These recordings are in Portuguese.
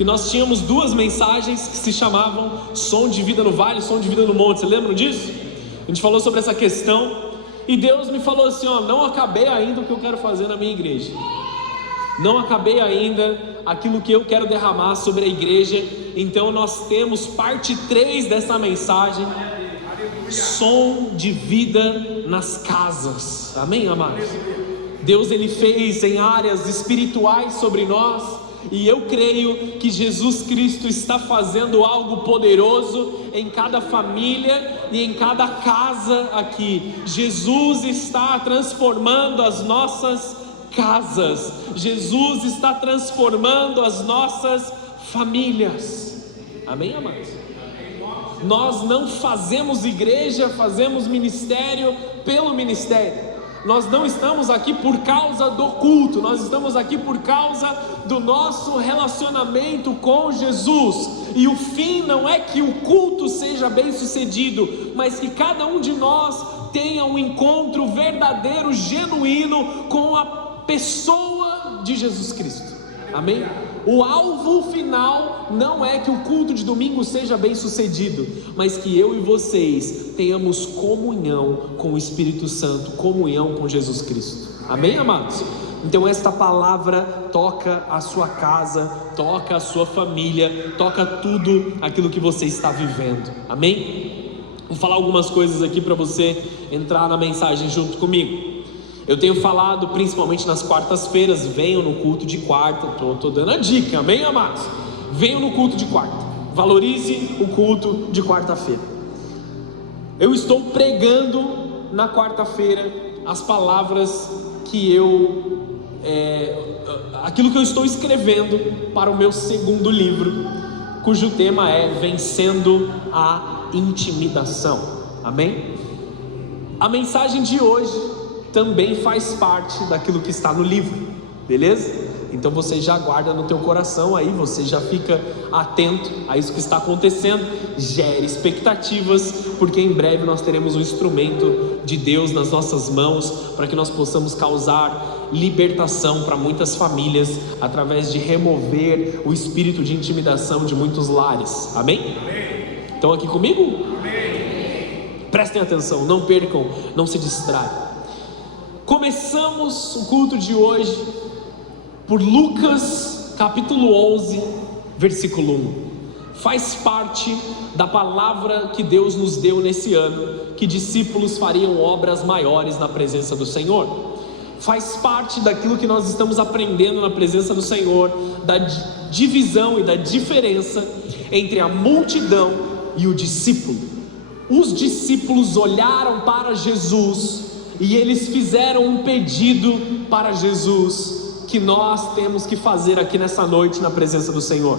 que nós tínhamos duas mensagens que se chamavam Som de Vida no Vale, Som de Vida no Monte. Você lembram disso? A gente falou sobre essa questão e Deus me falou assim, não acabei ainda o que eu quero fazer na minha igreja. Não acabei ainda aquilo que eu quero derramar sobre a igreja. Então nós temos parte 3 dessa mensagem, Som de Vida nas casas. Amém, amados? Deus, Ele fez em áreas espirituais sobre nós, e eu creio que Jesus Cristo está fazendo algo poderoso em cada família e em cada casa aqui. Jesus está transformando as nossas casas, Jesus está transformando as nossas famílias. Amém, amados? Nós não fazemos igreja, fazemos ministério pelo ministério. Nós não estamos aqui por causa do culto, nós estamos aqui por causa do nosso relacionamento com Jesus. E o fim não é que o culto seja bem sucedido, mas que cada um de nós tenha um encontro verdadeiro, genuíno com a pessoa de Jesus Cristo. Amém? O alvo final não é que o culto de domingo seja bem sucedido, mas que eu e vocês tenhamos comunhão com o Espírito Santo, comunhão com Jesus Cristo. Amém, amados? Então esta palavra toca a sua casa, toca a sua família, toca tudo aquilo que você está vivendo. Amém? Vou falar algumas coisas aqui para você entrar na mensagem junto comigo. Eu tenho falado principalmente nas quartas-feiras, venham no culto de quarta, estou dando a dica, amém, amados? Venham no culto de quarta, valorize o culto de quarta-feira. Eu estou pregando na quarta-feira as palavras que aquilo que eu estou escrevendo para o meu segundo livro, cujo tema é Vencendo a Intimidação, amém? A mensagem de hoje também faz parte daquilo que está no livro, beleza? Então você já guarda no teu coração aí, você já fica atento a isso que está acontecendo, gere expectativas, porque em breve nós teremos um instrumento de Deus nas nossas mãos, para que nós possamos causar libertação para muitas famílias, através de remover o espírito de intimidação de muitos lares, amém? Estão aqui comigo? Prestem atenção, não percam, não se distraiam. Começamos o culto de hoje por Lucas capítulo 11, versículo 1. Faz parte da palavra que Deus nos deu nesse ano, que discípulos fariam obras maiores na presença do Senhor. Faz parte daquilo que nós estamos aprendendo na presença do Senhor, da divisão e da diferença entre a multidão e o discípulo. Os discípulos olharam para Jesus e eles fizeram um pedido para Jesus, que nós temos que fazer aqui nessa noite na presença do Senhor.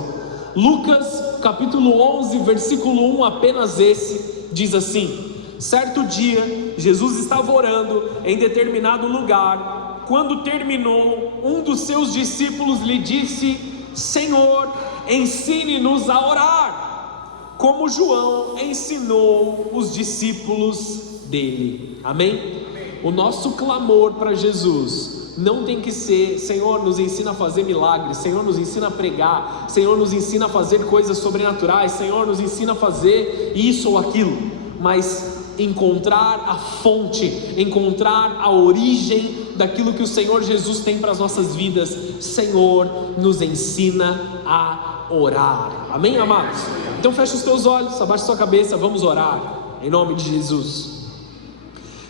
Lucas capítulo 11, versículo 1, apenas esse, diz assim: certo dia, Jesus estava orando em determinado lugar. Quando terminou, um dos seus discípulos lhe disse: Senhor, ensine-nos a orar, como João ensinou os discípulos dele. Amém? O nosso clamor para Jesus não tem que ser: Senhor, nos ensina a fazer milagres, Senhor, nos ensina a pregar, Senhor, nos ensina a fazer coisas sobrenaturais, Senhor, nos ensina a fazer isso ou aquilo, mas encontrar a fonte, encontrar a origem daquilo que o Senhor Jesus tem para as nossas vidas. Senhor, nos ensina a orar. Amém, amados? Então fecha os teus olhos, abaixa sua cabeça, vamos orar em nome de Jesus.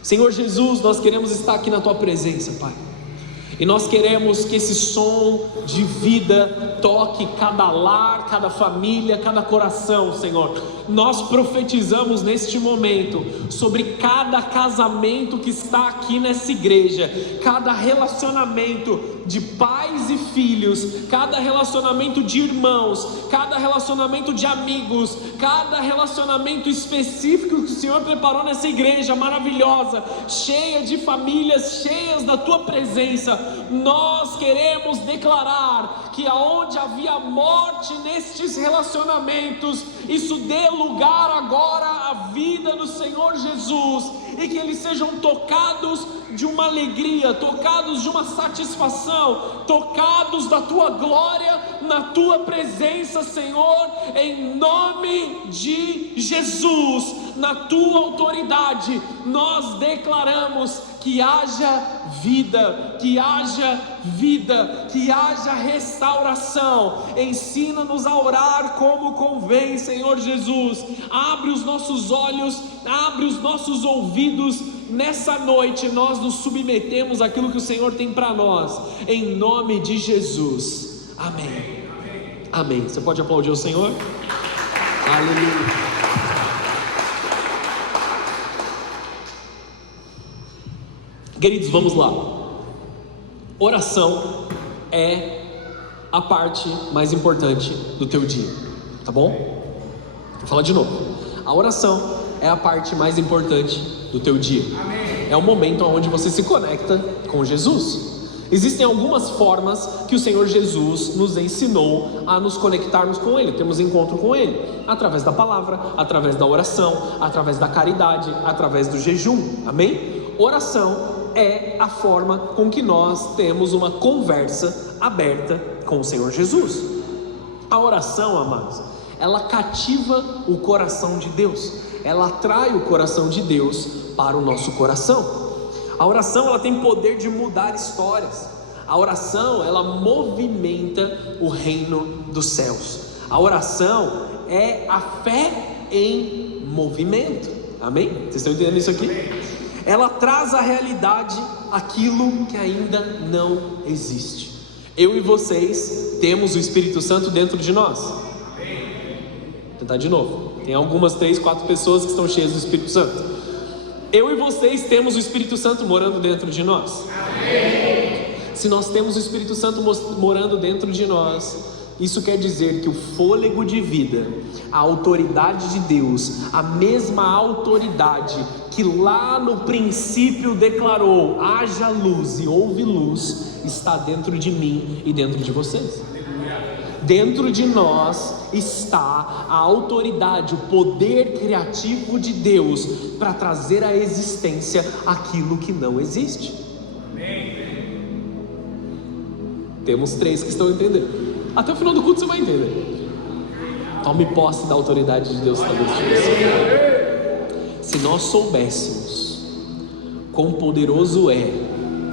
Senhor Jesus, nós queremos estar aqui na Tua presença, Pai, e nós queremos que esse som de vida toque cada lar, cada família, cada coração, Senhor. Nós profetizamos neste momento sobre cada casamento que está aqui nessa igreja, cada relacionamento de pais e filhos, cada relacionamento de irmãos, cada relacionamento de amigos, cada relacionamento específico que o Senhor preparou nessa igreja maravilhosa, cheia de famílias, cheias da Tua presença. Nós queremos declarar que aonde havia morte nestes relacionamentos, isso dê lugar agora à vida do Senhor Jesus, e que eles sejam tocados de uma alegria, tocados de uma satisfação, coração, tocados da tua glória, na tua presença, Senhor, em nome de Jesus, na tua autoridade, nós declaramos que haja vida, que haja vida, que haja restauração. Ensina-nos a orar como convém, Senhor Jesus. Abre os nossos olhos, abre os nossos ouvidos. Nessa noite nós nos submetemos àquilo que o Senhor tem para nós, em nome de Jesus, amém. Amém. Você pode aplaudir o Senhor? Aleluia. Queridos, vamos lá. Oração é a parte mais importante do teu dia, tá bom? Vou falar de novo. A oração é a parte mais importante do teu dia. É o momento onde você se conecta com Jesus. Existem algumas formas que o Senhor Jesus nos ensinou a nos conectarmos com Ele, temos encontro com Ele, através da palavra, através da oração, através da caridade, através do jejum, amém? Oração é a forma com que nós temos uma conversa aberta com o Senhor Jesus. A oração, amados, ela cativa o coração de Deus, ela atrai o coração de Deus para o nosso coração. A oração, ela tem poder de mudar histórias. A oração, ela movimenta o reino dos céus. A oração é a fé em movimento, amém? Vocês estão entendendo isso aqui? Ela traz à realidade aquilo que ainda não existe. Eu e vocês temos o Espírito Santo dentro de nós. Vou tentar de novo. Tem algumas 3, 4 pessoas que estão cheias do Espírito Santo. Eu e vocês temos o Espírito Santo morando dentro de nós. Se nós temos o Espírito Santo morando dentro de nós, isso quer dizer que o fôlego de vida, a autoridade de Deus, a mesma autoridade que lá no princípio declarou: haja luz e houve luz, está dentro de mim e dentro de vocês. Dentro de nós está a autoridade, o poder criativo de Deus para trazer à existência aquilo que não existe. Temos 3 que estão entendendo. Até o final do culto você vai entender. Tome posse da autoridade de Deus que está dentro de você. Se nós soubéssemos quão poderoso é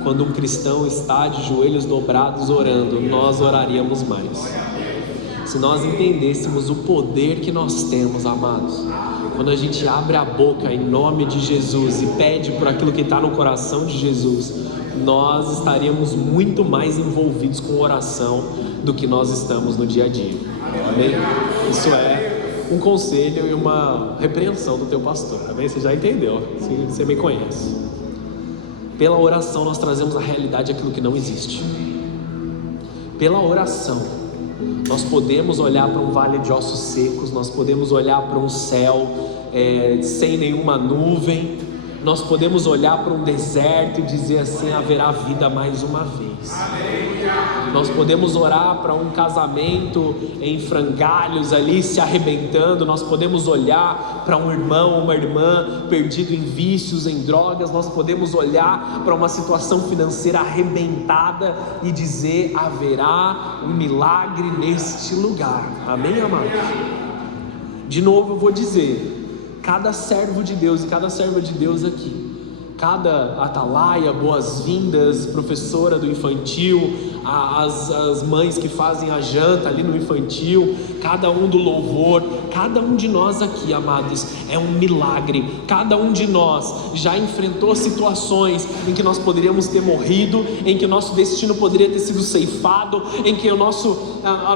quando um cristão está de joelhos dobrados orando, nós oraríamos mais. Se nós entendêssemos o poder que nós temos, amados, quando a gente abre a boca em nome de Jesus e pede por aquilo que está no coração de Jesus, nós estaríamos muito mais envolvidos com oração do que nós estamos no dia a dia. Amém? Isso é um conselho e uma repreensão do teu pastor. Amém? Você já entendeu, você me conhece. Pela oração nós trazemos à realidade aquilo que não existe. Pela oração nós podemos olhar para um vale de ossos secos, nós podemos olhar para um céu sem nenhuma nuvem, nós podemos olhar para um deserto e dizer assim: haverá vida mais uma vez. Nós podemos orar para um casamento em frangalhos ali se arrebentando, nós podemos olhar para um irmão, uma irmã perdido em vícios, em drogas, nós podemos olhar para uma situação financeira arrebentada e dizer: haverá um milagre neste lugar. Amém, amados? De novo eu vou dizer: cada servo de Deus e cada serva de Deus aqui, cada atalaia, boas-vindas, professora do infantil, as mães que fazem a janta ali no infantil, cada um do louvor, cada um de nós aqui, amados, é um milagre. Cada um de nós já enfrentou situações em que nós poderíamos ter morrido, em que o nosso destino poderia ter sido ceifado, em que a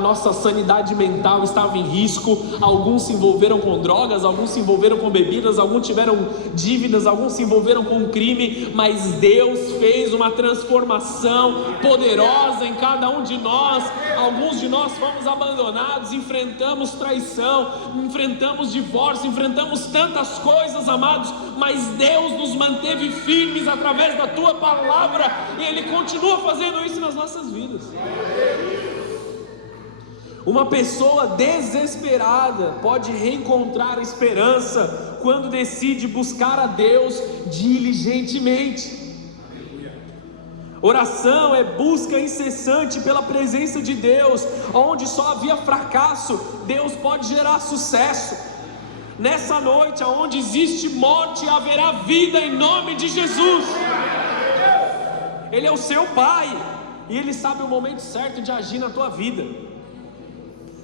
nossa sanidade mental estava em risco. Alguns se envolveram com drogas, alguns se envolveram com bebidas, alguns tiveram dívidas, alguns se envolveram com crime, mas Deus fez uma transformação poderosa em cada um de nós. Alguns de nós fomos abandonados, enfrentamos traição, enfrentamos divórcio, enfrentamos tantas coisas, amados, mas Deus nos manteve firmes através da tua palavra, e Ele continua fazendo isso nas nossas vidas. Uma pessoa desesperada pode reencontrar esperança quando decide buscar a Deus diligentemente. Oração é busca incessante pela presença de Deus. Onde só havia fracasso, Deus pode gerar sucesso. Nessa noite, onde existe morte, haverá vida em nome de Jesus. Ele é o seu Pai, e Ele sabe o momento certo de agir na tua vida.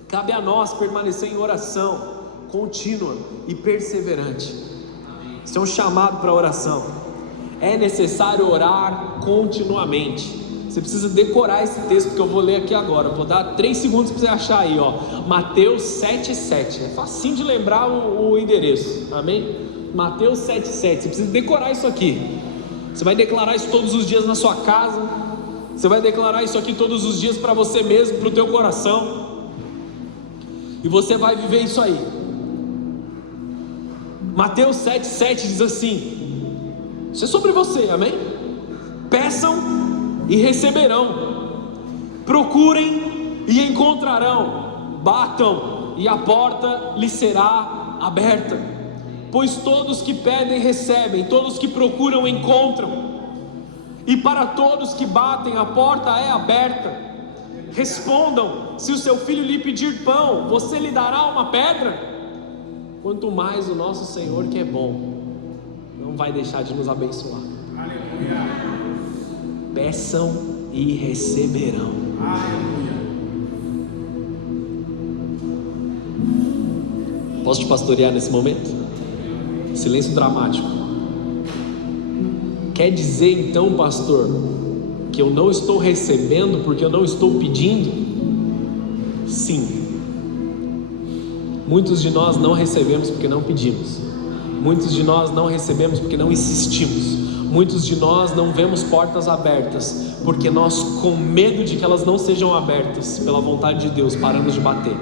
Cabe a nós permanecer em oração contínua e perseverante. Isso é um chamado para oração. É necessário orar continuamente. Você precisa decorar esse texto que eu vou ler aqui agora. Eu vou dar 3 segundos para você achar aí, ó. Mateus 7,7. É facinho de lembrar o endereço, amém? Mateus 7,7. Você precisa decorar isso aqui. Você vai declarar isso todos os dias na sua casa. Você vai declarar isso aqui todos os dias para você mesmo, para o teu coração. E você vai viver isso aí. Mateus 7,7 diz assim: isso é sobre você, amém? Peçam e receberão, procurem e encontrarão, batam e a porta lhes será aberta. Pois todos que pedem recebem, todos que procuram encontram, e para todos que batem a porta é aberta. Respondam: se o seu filho lhe pedir pão, você lhe dará uma pedra? Quanto mais o nosso Senhor, que é bom, não vai deixar de nos abençoar. Aleluia. Peçam e receberão. Aleluia. Posso te pastorear nesse momento? Silêncio dramático. Quer dizer então, pastor, que eu não estou recebendo porque eu não estou pedindo? Sim. Muitos de nós não recebemos porque não pedimos. Muitos de nós não recebemos porque não insistimos. Muitos de nós não vemos portas abertas porque nós, com medo de que elas não sejam abertas pela vontade de Deus, paramos de bater.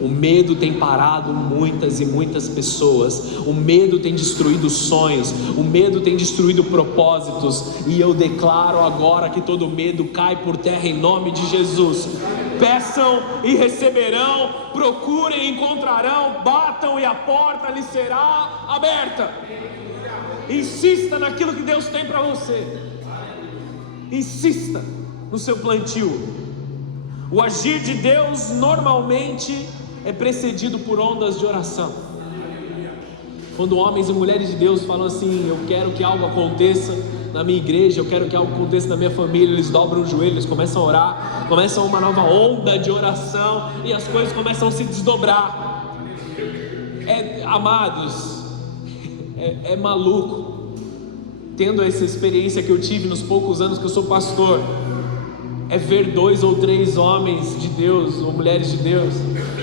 O medo tem parado muitas e muitas pessoas. O medo tem destruído sonhos. O medo tem destruído propósitos. E eu declaro agora que todo medo cai por terra em nome de Jesus. Peçam e receberão, procurem e encontrarão, batam e a porta lhes será aberta. Insista naquilo que Deus tem para você. Insista no seu plantio. O agir de Deus normalmente é precedido por ondas de oração. Quando homens e mulheres de Deus falam assim: eu quero que algo aconteça na minha igreja, eu quero que algo aconteça na minha família, eles dobram o joelho, eles começam a orar, começam uma nova onda de oração e as coisas começam a se desdobrar. Amados, é maluco. Tendo essa experiência que eu tive nos poucos anos que eu sou pastor, é ver 2 ou 3 homens de Deus ou mulheres de Deus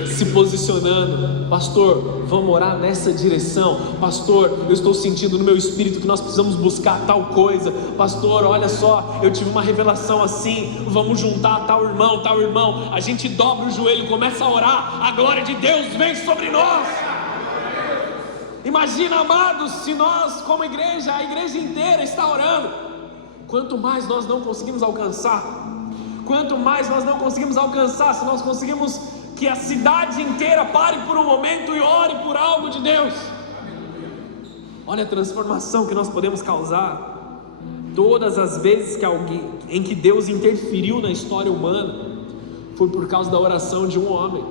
se posicionando. Pastor, vamos orar nessa direção. Pastor, eu estou sentindo no meu espírito que nós precisamos buscar tal coisa. Pastor, olha só, eu tive uma revelação assim, vamos juntar tal irmão. A gente dobra o joelho, começa a orar, a glória de Deus vem sobre nós. Imagina, amados, se nós como igreja, a igreja inteira está orando. Quanto mais nós não conseguimos alcançar. Quanto mais nós não conseguimos alcançar, se nós conseguimos que a cidade inteira pare por um momento e ore por algo de Deus. Olha a transformação que nós podemos causar. Todas as vezes em que Deus interferiu na história humana, foi por causa da oração de um homem.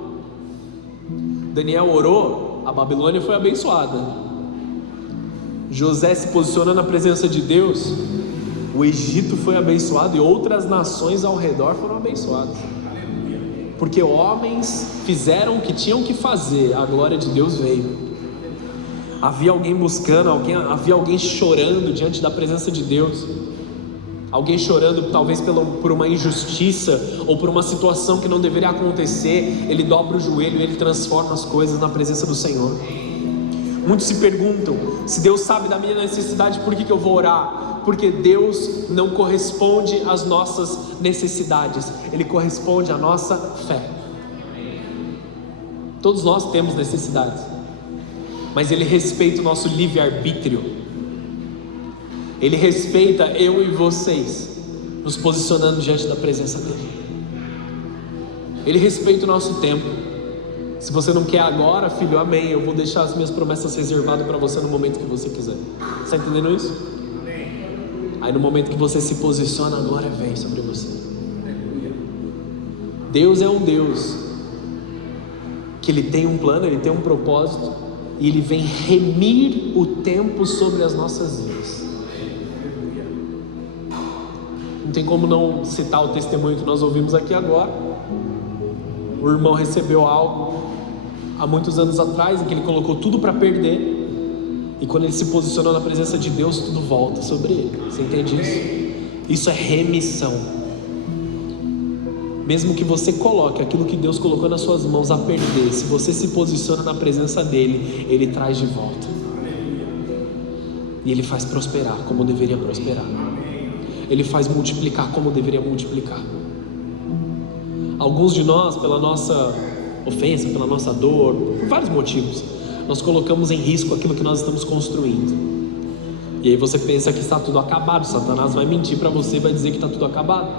Daniel orou, a Babilônia foi abençoada. José se posicionou na presença de Deus, o Egito foi abençoado e outras nações ao redor foram abençoadas. Porque homens fizeram o que tinham que fazer, a glória de Deus veio. Havia alguém buscando, havia alguém chorando diante da presença de Deus. Alguém chorando talvez por uma injustiça ou por uma situação que não deveria acontecer. Ele dobra o joelho e ele transforma as coisas na presença do Senhor. Muitos se perguntam: se Deus sabe da minha necessidade, por que eu vou orar? Porque Deus não corresponde às nossas necessidades, Ele corresponde à nossa fé. Todos nós temos necessidades, mas Ele respeita o nosso livre-arbítrio. Ele respeita eu e vocês nos posicionando diante da presença dEle. Ele respeita o nosso tempo. Se você não quer agora, filho, amém, eu vou deixar as minhas promessas reservadas para você no momento que você quiser. Está entendendo isso? Aí no momento que você se posiciona, a glória vem sobre você. Deus é um Deus que Ele tem um plano, Ele tem um propósito, e Ele vem remir o tempo sobre as nossas vidas. Não tem como não citar o testemunho que nós ouvimos aqui agora. O irmão recebeu algo há muitos anos atrás, em que ele colocou tudo para perder, e quando ele se posicionou na presença de Deus, tudo volta sobre ele. Você entende isso? Isso é remissão. Mesmo que você coloque aquilo que Deus colocou nas suas mãos a perder, se você se posiciona na presença dele, ele traz de volta, e ele faz prosperar como deveria prosperar, ele faz multiplicar como deveria multiplicar. Alguns de nós, pela nossa ofensa, pela nossa dor, por vários motivos, nós colocamos em risco aquilo que nós estamos construindo. E aí você pensa que está tudo acabado. Satanás vai mentir para você, vai dizer que está tudo acabado,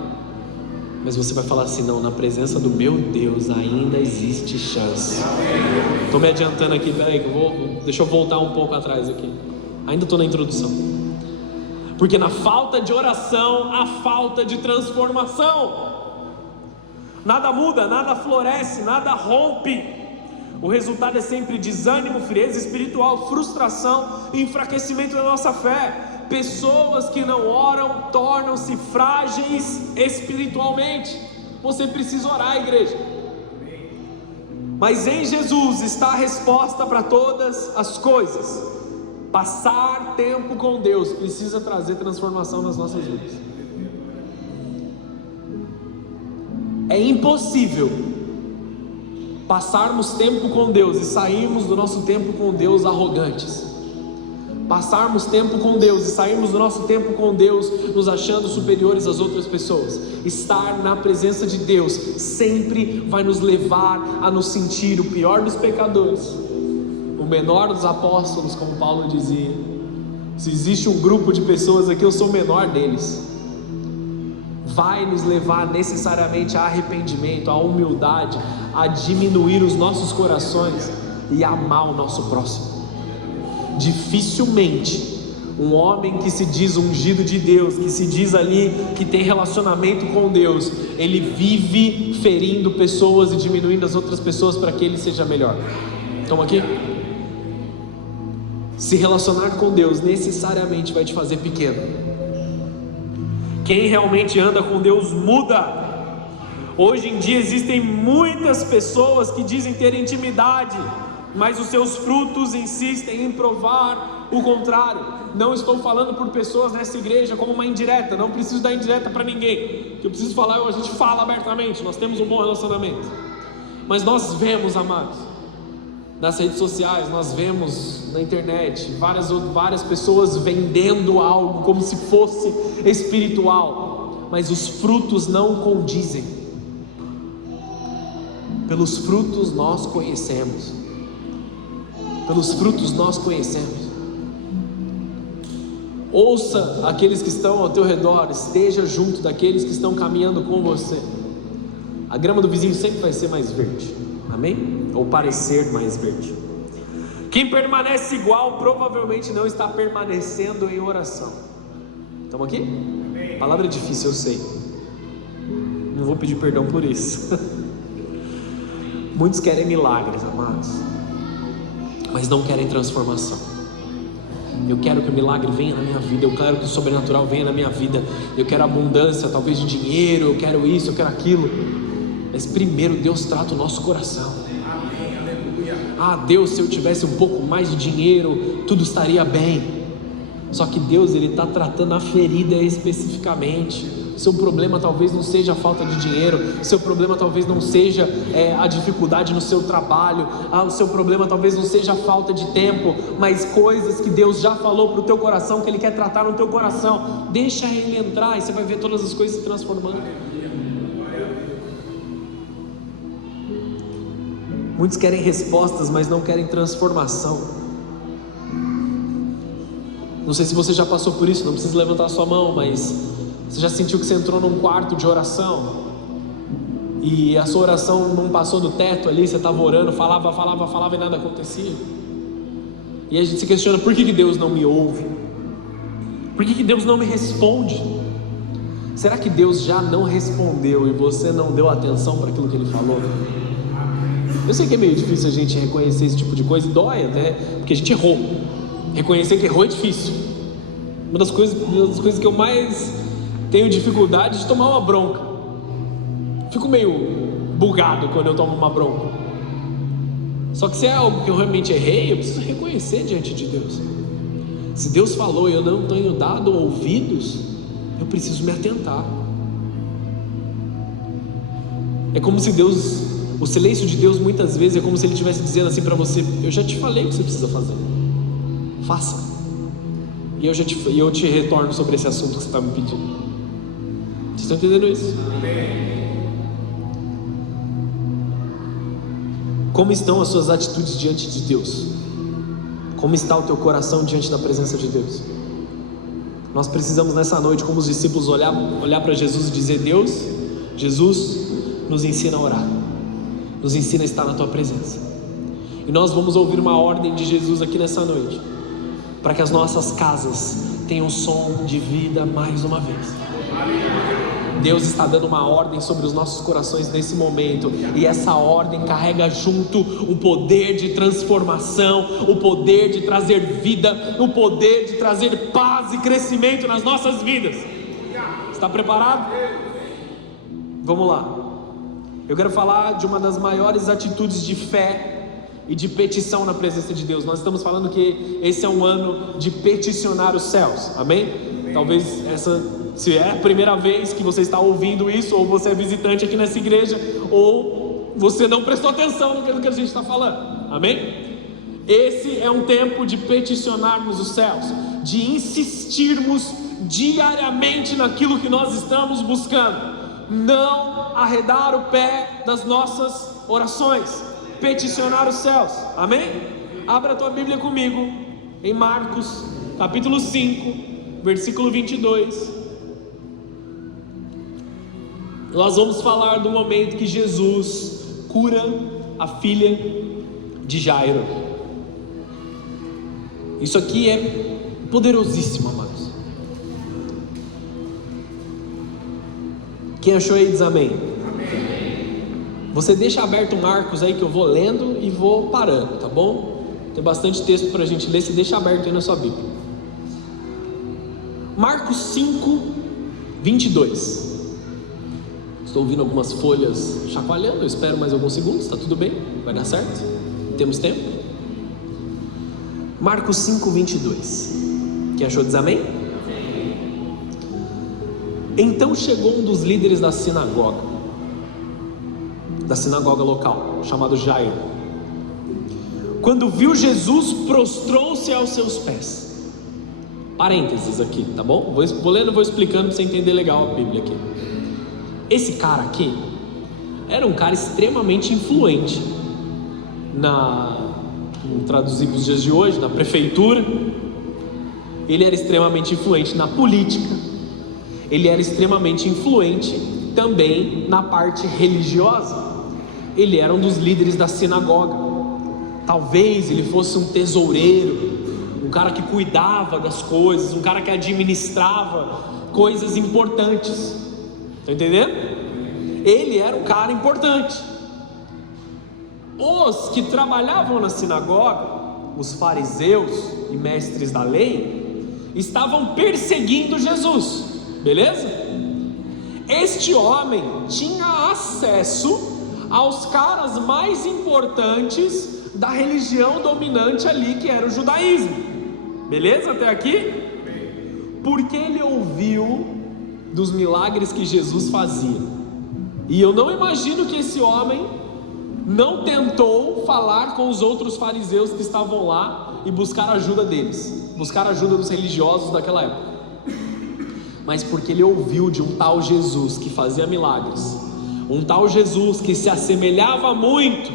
mas você vai falar assim: não, na presença do meu Deus ainda existe chance. Estou me adiantando aqui, peraí, deixa eu voltar um pouco atrás aqui. Ainda estou na introdução. Porque na falta de oração, há falta de transformação. Nada muda, nada floresce, nada rompe. O resultado é sempre desânimo, frieza espiritual, frustração e enfraquecimento da nossa fé. Pessoas que não oram tornam-se frágeis espiritualmente. Você precisa orar, igreja. Mas em Jesus está a resposta para todas as coisas. Passar tempo com Deus precisa trazer transformação nas nossas vidas. É impossível passarmos tempo com Deus e sairmos do nosso tempo com Deus arrogantes. Passarmos tempo com Deus e sairmos do nosso tempo com Deus nos achando superiores às outras pessoas. Estar na presença de Deus sempre vai nos levar a nos sentir o pior dos pecadores, o menor dos apóstolos, como Paulo dizia. Se existe um grupo de pessoas aqui, eu sou o menor deles. Vai nos levar necessariamente a arrependimento, a humildade, a diminuir os nossos corações e amar o nosso próximo. Dificilmente um homem que se diz ungido de Deus, que se diz ali que tem relacionamento com Deus, ele vive ferindo pessoas e diminuindo as outras pessoas para que ele seja melhor. Estão aqui? Se relacionar com Deus necessariamente vai te fazer pequeno. Quem realmente anda com Deus muda. Hoje em dia existem muitas pessoas que dizem ter intimidade, mas os seus frutos insistem em provar o contrário. Não estou falando por pessoas nessa igreja como uma indireta, não preciso dar indireta para ninguém. O que eu preciso falar, a gente fala abertamente, nós temos um bom relacionamento. Mas nós vemos, amados, nas redes sociais, nós vemos na internet várias pessoas vendendo algo como se fosse espiritual, mas os frutos não condizem. Pelos frutos nós conhecemos. Pelos frutos nós conhecemos. Ouça aqueles que estão ao teu redor, esteja junto daqueles que estão caminhando com você. A grama do vizinho sempre vai ser mais verde, amém? Ou parecer mais verde. Quem permanece igual provavelmente não está permanecendo em oração. Estamos aqui? Palavra difícil, eu sei. Não vou pedir perdão por isso. Muitos querem milagres, amados, mas não querem transformação. Eu quero que o milagre venha na minha vida, eu quero que o sobrenatural venha na minha vida, eu quero abundância, talvez de dinheiro, eu quero isso, eu quero aquilo. Mas primeiro Deus trata o nosso coração. Ah, Deus, se eu tivesse um pouco mais de dinheiro, tudo estaria bem. Só que Deus, Ele está tratando a ferida especificamente. Seu problema talvez não seja a falta de dinheiro, seu problema talvez não seja a dificuldade no seu trabalho, o seu problema talvez não seja a falta de tempo, mas coisas que Deus já falou para o teu coração, que Ele quer tratar no teu coração. Deixa Ele entrar e você vai ver todas as coisas se transformando. Muitos querem respostas, mas não querem transformação. Não sei se você já passou por isso, não precisa levantar a sua mão, mas você já sentiu que você entrou num quarto de oração e a sua oração não passou do teto ali, você estava orando, falava e nada acontecia? E a gente se questiona, por que Deus não me ouve? Por que Deus não me responde? Será que Deus já não respondeu e você não deu atenção para aquilo que Ele falou? Eu sei que é meio difícil a gente reconhecer esse tipo de coisa, e dói até, porque a gente errou. Reconhecer que errou é difícil. Uma das coisas que eu mais tenho dificuldade de tomar uma bronca. Fico meio bugado quando eu tomo uma bronca. Só que se é algo que eu realmente errei, eu preciso reconhecer diante de Deus. Se Deus falou e eu não tenho dado ouvidos, eu preciso me atentar. É como se Deus, o silêncio de Deus muitas vezes é como se Ele estivesse dizendo assim para você: eu já te falei o que você precisa fazer, faça. E eu te retorno sobre esse assunto que você está me pedindo. Vocês estão entendendo isso? Como estão as suas atitudes diante de Deus? Como está o teu coração diante da presença de Deus? Nós precisamos nessa noite, como os discípulos, olhar para Jesus e dizer: Deus, Jesus, nos ensina a orar, nos ensina a estar na tua presença. E nós vamos ouvir uma ordem de Jesus aqui nessa noite, para que as nossas casas tenham som de vida mais uma vez. Deus está dando uma ordem sobre os nossos corações nesse momento, e essa ordem carrega junto o poder de transformação, o poder de trazer vida, o poder de trazer paz e crescimento nas nossas vidas. Está preparado? Vamos lá. Eu quero falar de uma das maiores atitudes de fé e de petição na presença de Deus. Nós estamos falando que esse é um ano de peticionar os céus, amém? Talvez se é a primeira vez que você está ouvindo isso, ou você é visitante aqui nessa igreja, ou você não prestou atenção no que a gente está falando, amém? Esse é um tempo de peticionarmos os céus, de insistirmos diariamente naquilo que nós estamos buscando, não arredar o pé das nossas orações, peticionar os céus, amém? Abra a tua Bíblia comigo em Marcos capítulo 5, versículo 22. Nós vamos falar do momento que Jesus cura a filha de Jairo. Isso aqui é poderosíssimo, amados. Quem achou aí diz amém. Você deixa aberto Marcos aí que eu vou lendo e vou parando, tá bom? Tem bastante texto para a gente ler, se deixa aberto aí na sua Bíblia. Marcos 5, 22. Estou ouvindo algumas folhas chacoalhando, eu espero mais alguns segundos, está tudo bem? Vai dar certo? Temos tempo? Marcos 5, 22. Quem achou diz amém? Então chegou um dos líderes da sinagoga local, chamado Jairo. Quando viu Jesus, prostrou-se aos seus pés. Parênteses aqui, tá bom? Vou lendo e vou explicando para você entender legal a Bíblia aqui. Esse cara aqui era um cara extremamente influente traduzir para os dias de hoje, na prefeitura. Ele era extremamente influente na política. Ele era extremamente influente também na parte religiosa. Ele era um dos líderes da sinagoga. Talvez ele fosse um tesoureiro, um cara que cuidava das coisas, um cara que administrava coisas importantes. Está entendendo? Ele era um cara importante. Os que trabalhavam na sinagoga, os fariseus e mestres da lei, estavam perseguindo Jesus, beleza? Este homem tinha acesso aos caras mais importantes da religião dominante ali, que era o judaísmo, beleza até aqui? Porque ele ouviu dos milagres que Jesus fazia, e eu não imagino que esse homem não tentou falar com os outros fariseus que estavam lá e buscar ajuda deles, buscar ajuda dos religiosos daquela época, mas porque ele ouviu de um tal Jesus que fazia milagres, um tal Jesus que se assemelhava muito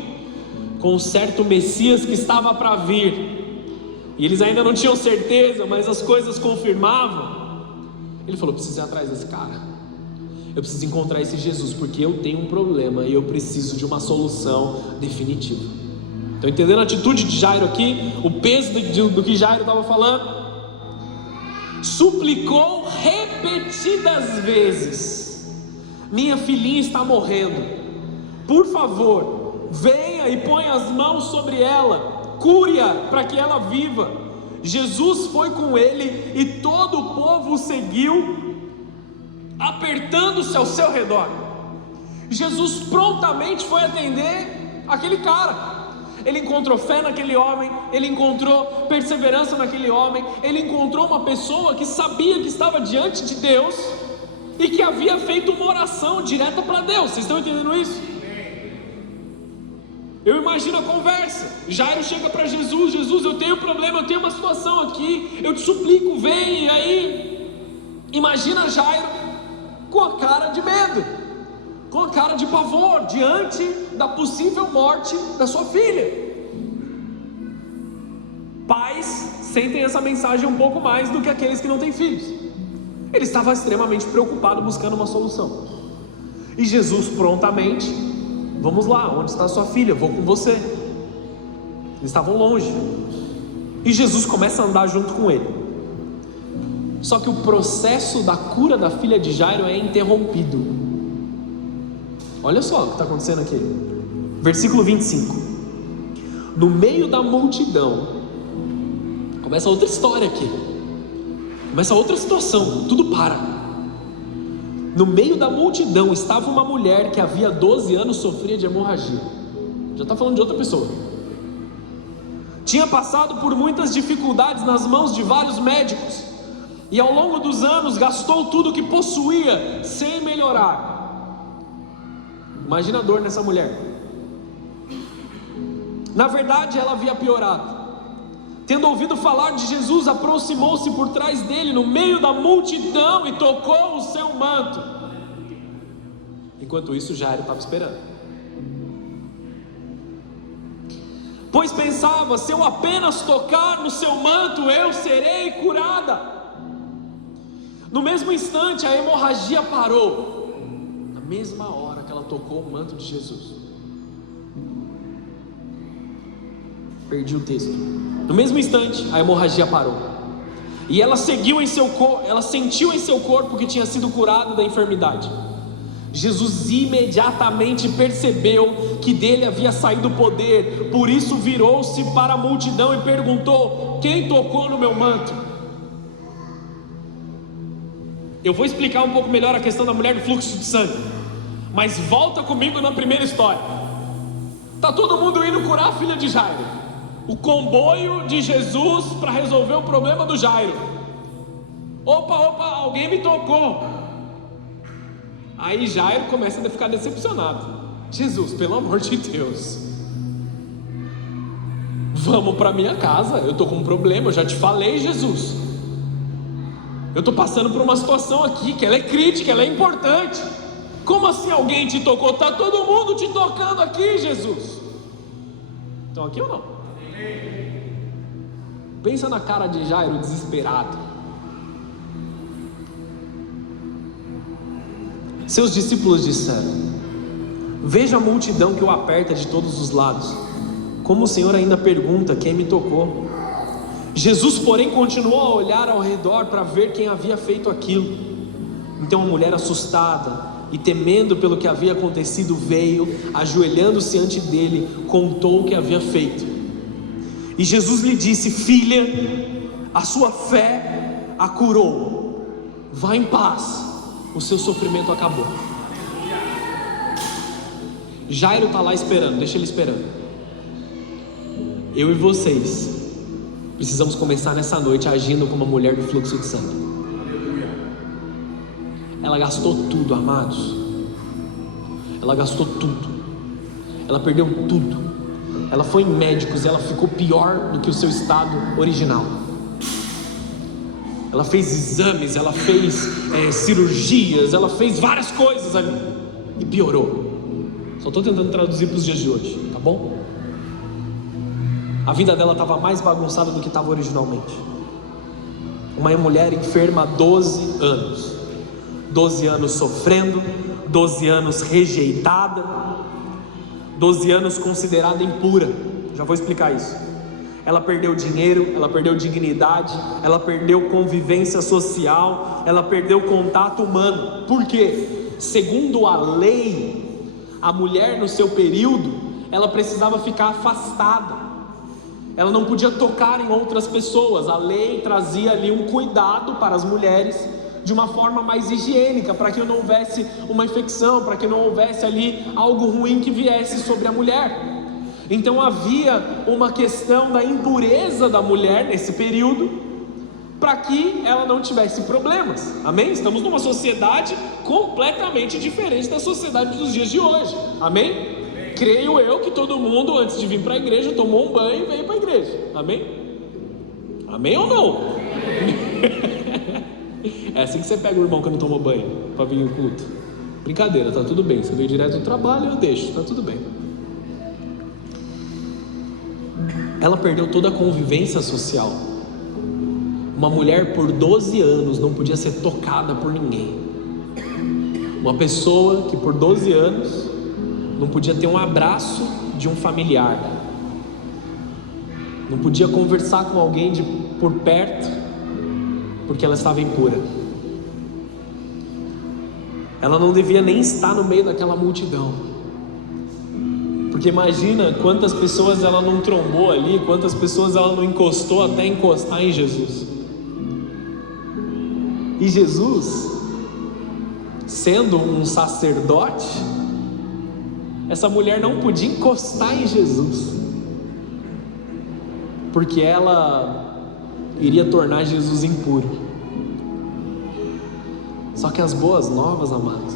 com um certo Messias que estava para vir, e eles ainda não tinham certeza, mas as coisas confirmavam. Ele falou: preciso ir atrás desse cara, eu preciso encontrar esse Jesus, porque eu tenho um problema e eu preciso de uma solução definitiva. Estão entendendo a atitude de Jairo aqui? O peso do que Jairo estava falando? suplicou repetidas vezes: minha filhinha está morrendo, por favor, venha e põe as mãos sobre ela, cure-a para que ela viva. Jesus foi com ele e todo o povo o seguiu, apertando-se ao seu redor. Jesus prontamente foi atender aquele cara. Ele encontrou fé naquele homem, ele encontrou perseverança naquele homem, ele encontrou uma pessoa que sabia que estava diante de Deus e que havia feito uma oração direta para Deus. Vocês estão entendendo isso? Eu imagino a conversa. Jairo chega para Jesus: Jesus, eu tenho um problema, eu tenho uma situação aqui, eu te suplico, vem. E aí, imagina Jairo com a cara de medo, com a cara de pavor, diante da possível morte da sua filha. Pais sentem essa mensagem um pouco mais do que aqueles que não têm filhos. Ele estava extremamente preocupado, buscando uma solução. E Jesus prontamente: vamos lá, onde está sua filha? Vou com você. Eles estavam longe. E Jesus começa a andar junto com ele. Só que o processo da cura da filha de Jairo é interrompido. Olha só o que está acontecendo aqui. Versículo 25. No meio da multidão, começa outra história aqui. Começa outra situação, tudo para. No meio da multidão estava uma mulher que havia 12 anos sofria de hemorragia. Já está falando de outra pessoa. Tinha passado por muitas dificuldades nas mãos de vários médicos, e ao longo dos anos gastou tudo que possuía sem melhorar. Imagina a dor nessa mulher. Na verdade, ela havia piorado. Tendo ouvido falar de Jesus, aproximou-se por trás dele no meio da multidão e tocou o seu manto. Enquanto isso, Jairo estava esperando, pois pensava: se eu apenas tocar no seu manto, eu serei curada. No mesmo instante, a hemorragia parou, na mesma hora que ela tocou o manto de Jesus. Perdi o texto. No mesmo instante, a hemorragia parou, e ela sentiu em seu corpo que tinha sido curada da enfermidade. Jesus imediatamente percebeu que dele havia saído o poder, por isso virou-se para a multidão e perguntou: quem tocou no meu manto? Eu vou explicar um pouco melhor a questão da mulher do fluxo de sangue, mas volta comigo na primeira história. Está todo mundo indo curar a filha de Jairo, o comboio de Jesus para resolver o problema do Jairo. Opa, alguém me tocou. Aí Jairo começa a ficar decepcionado. Jesus, pelo amor de Deus, vamos para minha casa, eu estou com um problema, eu já te falei, Jesus. Eu estou passando por uma situação aqui que ela é crítica, ela é importante. Como assim alguém te tocou? Está todo mundo te tocando aqui, Jesus. Estão aqui ou não? Pensa na cara de Jairo desesperado. Seus discípulos disseram: veja a multidão que o aperta de todos os lados. Como o Senhor ainda pergunta: quem me tocou? Jesus, porém, continuou a olhar ao redor para ver quem havia feito aquilo. Então a mulher, assustada e temendo pelo que havia acontecido, veio, ajoelhando-se ante dele, contou o que havia feito. E Jesus lhe disse: filha, a sua fé a curou, vá em paz, o seu sofrimento acabou. Jairo está lá esperando, deixa ele esperando. Eu e vocês precisamos começar nessa noite agindo como a mulher do fluxo de sangue. Ela gastou tudo, amados. Ela gastou tudo. Ela perdeu tudo. Ela foi em médicos e ela ficou pior do que o seu estado original. Ela fez exames, ela fez cirurgias, ela fez várias coisas ali e piorou. Só estou tentando traduzir para os dias de hoje, tá bom? A vida dela estava mais bagunçada do que estava originalmente. Uma mulher enferma há 12 anos. 12 anos sofrendo, 12 anos rejeitada, 12 anos considerada impura. Já vou explicar isso. Ela perdeu dinheiro, ela perdeu dignidade, ela perdeu convivência social, ela perdeu contato humano. Por quê? Segundo a lei, a mulher no seu período, ela precisava ficar afastada, ela não podia tocar em outras pessoas. A lei trazia ali um cuidado para as mulheres, de uma forma mais higiênica, para que não houvesse uma infecção, para que não houvesse ali algo ruim que viesse sobre a mulher. Então havia uma questão da impureza da mulher nesse período, para que ela não tivesse problemas, amém? Estamos numa sociedade completamente diferente da sociedade dos dias de hoje, amém? Creio eu que todo mundo, antes de vir para a igreja, tomou um banho e veio para a igreja, amém? Amém ou não? É assim que você pega o irmão que não tomou banho para vir no culto. Brincadeira, tá tudo bem, você veio direto do trabalho, eu deixo, tá tudo bem. Ela perdeu toda a convivência social. Uma mulher por 12 anos não podia ser tocada por ninguém. Uma pessoa que por 12 anos não podia ter um abraço de um familiar, não podia conversar com alguém por perto, porque ela estava impura. Ela não devia nem estar no meio daquela multidão. Porque imagina quantas pessoas ela não trombou ali, quantas pessoas ela não encostou até encostar em Jesus. E Jesus, sendo um sacerdote, essa mulher não podia encostar em Jesus, porque ela iria tornar Jesus impuro. Só que as boas novas, amados,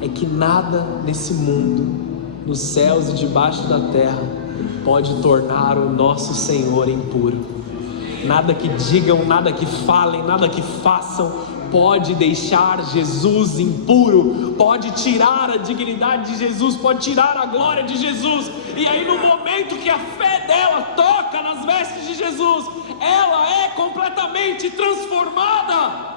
é que nada nesse mundo, nos céus e debaixo da terra, pode tornar o nosso Senhor impuro. Nada que digam, nada que falem, nada que façam pode deixar Jesus impuro, pode tirar a dignidade de Jesus, pode tirar a glória de Jesus. E aí no momento que a fé dela toca nas vestes de Jesus, ela é completamente transformada.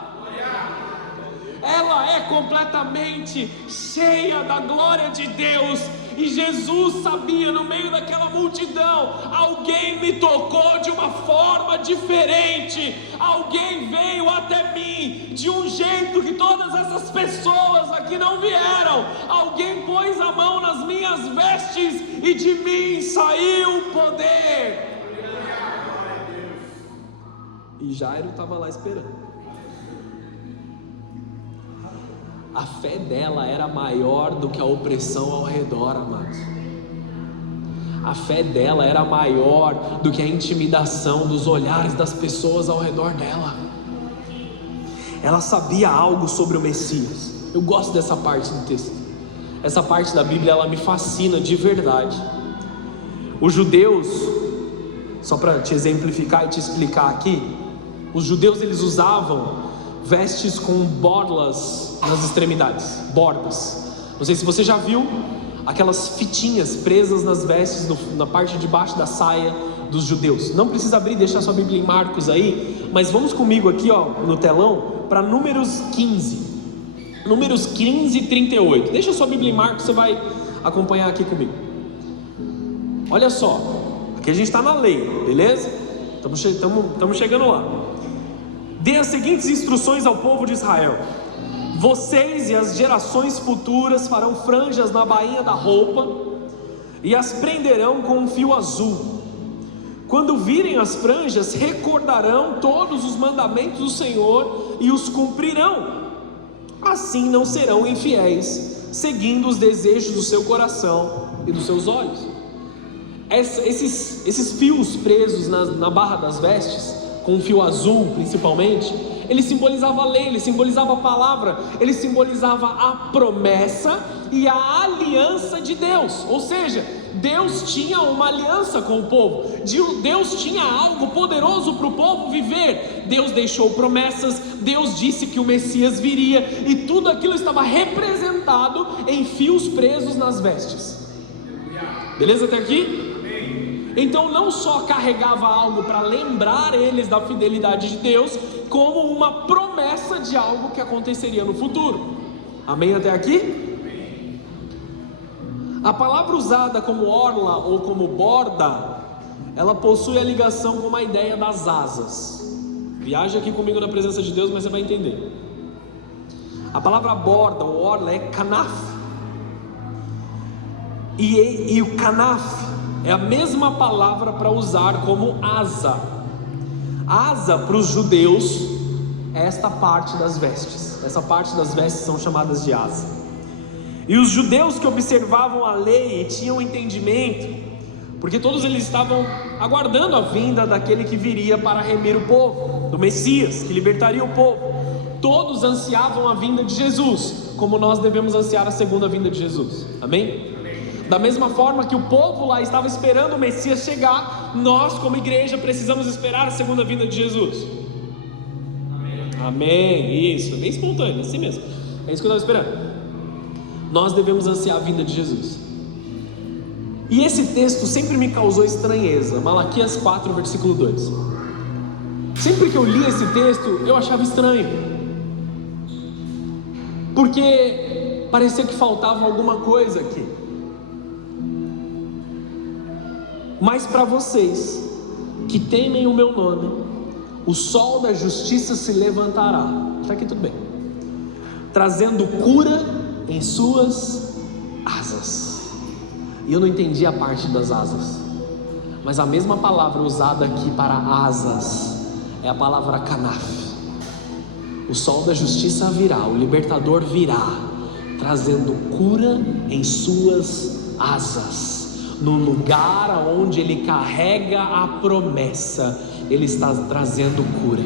Ela é completamente cheia da glória de Deus. E Jesus sabia, no meio daquela multidão, alguém me tocou de uma forma diferente, alguém veio até mim de um jeito que todas essas pessoas aqui não vieram. Alguém pôs a mão nas minhas vestes e de mim saiu poder. E Jairo estava lá esperando. A fé dela era maior do que a opressão ao redor, amados. A fé dela era maior do que a intimidação dos olhares das pessoas ao redor dela. Ela sabia algo sobre o Messias. Eu gosto dessa parte do texto. Essa parte da Bíblia, ela me fascina de verdade. Os judeus, só para te exemplificar e te explicar aqui, os judeus eles usavam vestes com borlas nas extremidades, bordas. Não sei se você já viu aquelas fitinhas presas nas vestes, na parte de baixo da saia dos judeus. Não precisa abrir, deixar sua Bíblia em Marcos aí, mas vamos comigo aqui no telão para Números 15. Números 15 e 38. Deixa sua Bíblia em Marcos, você vai acompanhar aqui comigo. Olha só, aqui a gente está na lei, beleza? Estamos chegando lá. Dê as seguintes instruções ao povo de Israel: vocês e as gerações futuras farão franjas na bainha da roupa e as prenderão com um fio azul. Quando virem as franjas, recordarão todos os mandamentos do Senhor e os cumprirão. Assim não serão infiéis, seguindo os desejos do seu coração e dos seus olhos. Esses fios presos na barra das vestes, com um fio azul principalmente, ele simbolizava a lei, ele simbolizava a palavra, ele simbolizava a promessa e a aliança de Deus. Ou seja, Deus tinha uma aliança com o povo, Deus tinha algo poderoso para o povo viver. Deus deixou promessas, Deus disse que o Messias viria, e tudo aquilo estava representado em fios presos nas vestes. Beleza até aqui? Então não só carregava algo para lembrar eles da fidelidade de Deus, como uma promessa de algo que aconteceria no futuro. Amém até aqui? A palavra usada como orla ou como borda ela possui a ligação com uma ideia das asas. Viaja aqui comigo na presença de Deus, mas você vai entender. A palavra borda, ou orla, é kanaf. E o kanaf é a mesma palavra para usar como asa. Asa para os judeus é esta parte das vestes. Essa parte das vestes são chamadas de asa. E os judeus que observavam a lei e tinham entendimento, porque todos eles estavam aguardando a vinda daquele que viria para remir o povo, do Messias, que libertaria o povo. Todos ansiavam a vinda de Jesus, como nós devemos ansiar a segunda vinda de Jesus. Amém? Da mesma forma que o povo lá estava esperando o Messias chegar, nós como igreja precisamos esperar a segunda vinda de Jesus. Amém, isso, bem espontâneo, assim mesmo. É isso que eu estava esperando. Nós devemos ansiar a vinda de Jesus. E esse texto sempre me causou estranheza. Malaquias 4, versículo 2. Sempre que eu li esse texto, eu achava estranho, porque parecia que faltava alguma coisa aqui. Mas para vocês que temem o meu nome, o sol da justiça se levantará. Está aqui tudo bem. Trazendo cura em suas asas. E eu não entendi a parte das asas, mas a mesma palavra usada aqui para asas é a palavra kanaf. O sol da justiça virá, o libertador virá, trazendo cura em suas asas. No lugar onde ele carrega a promessa, ele está trazendo cura.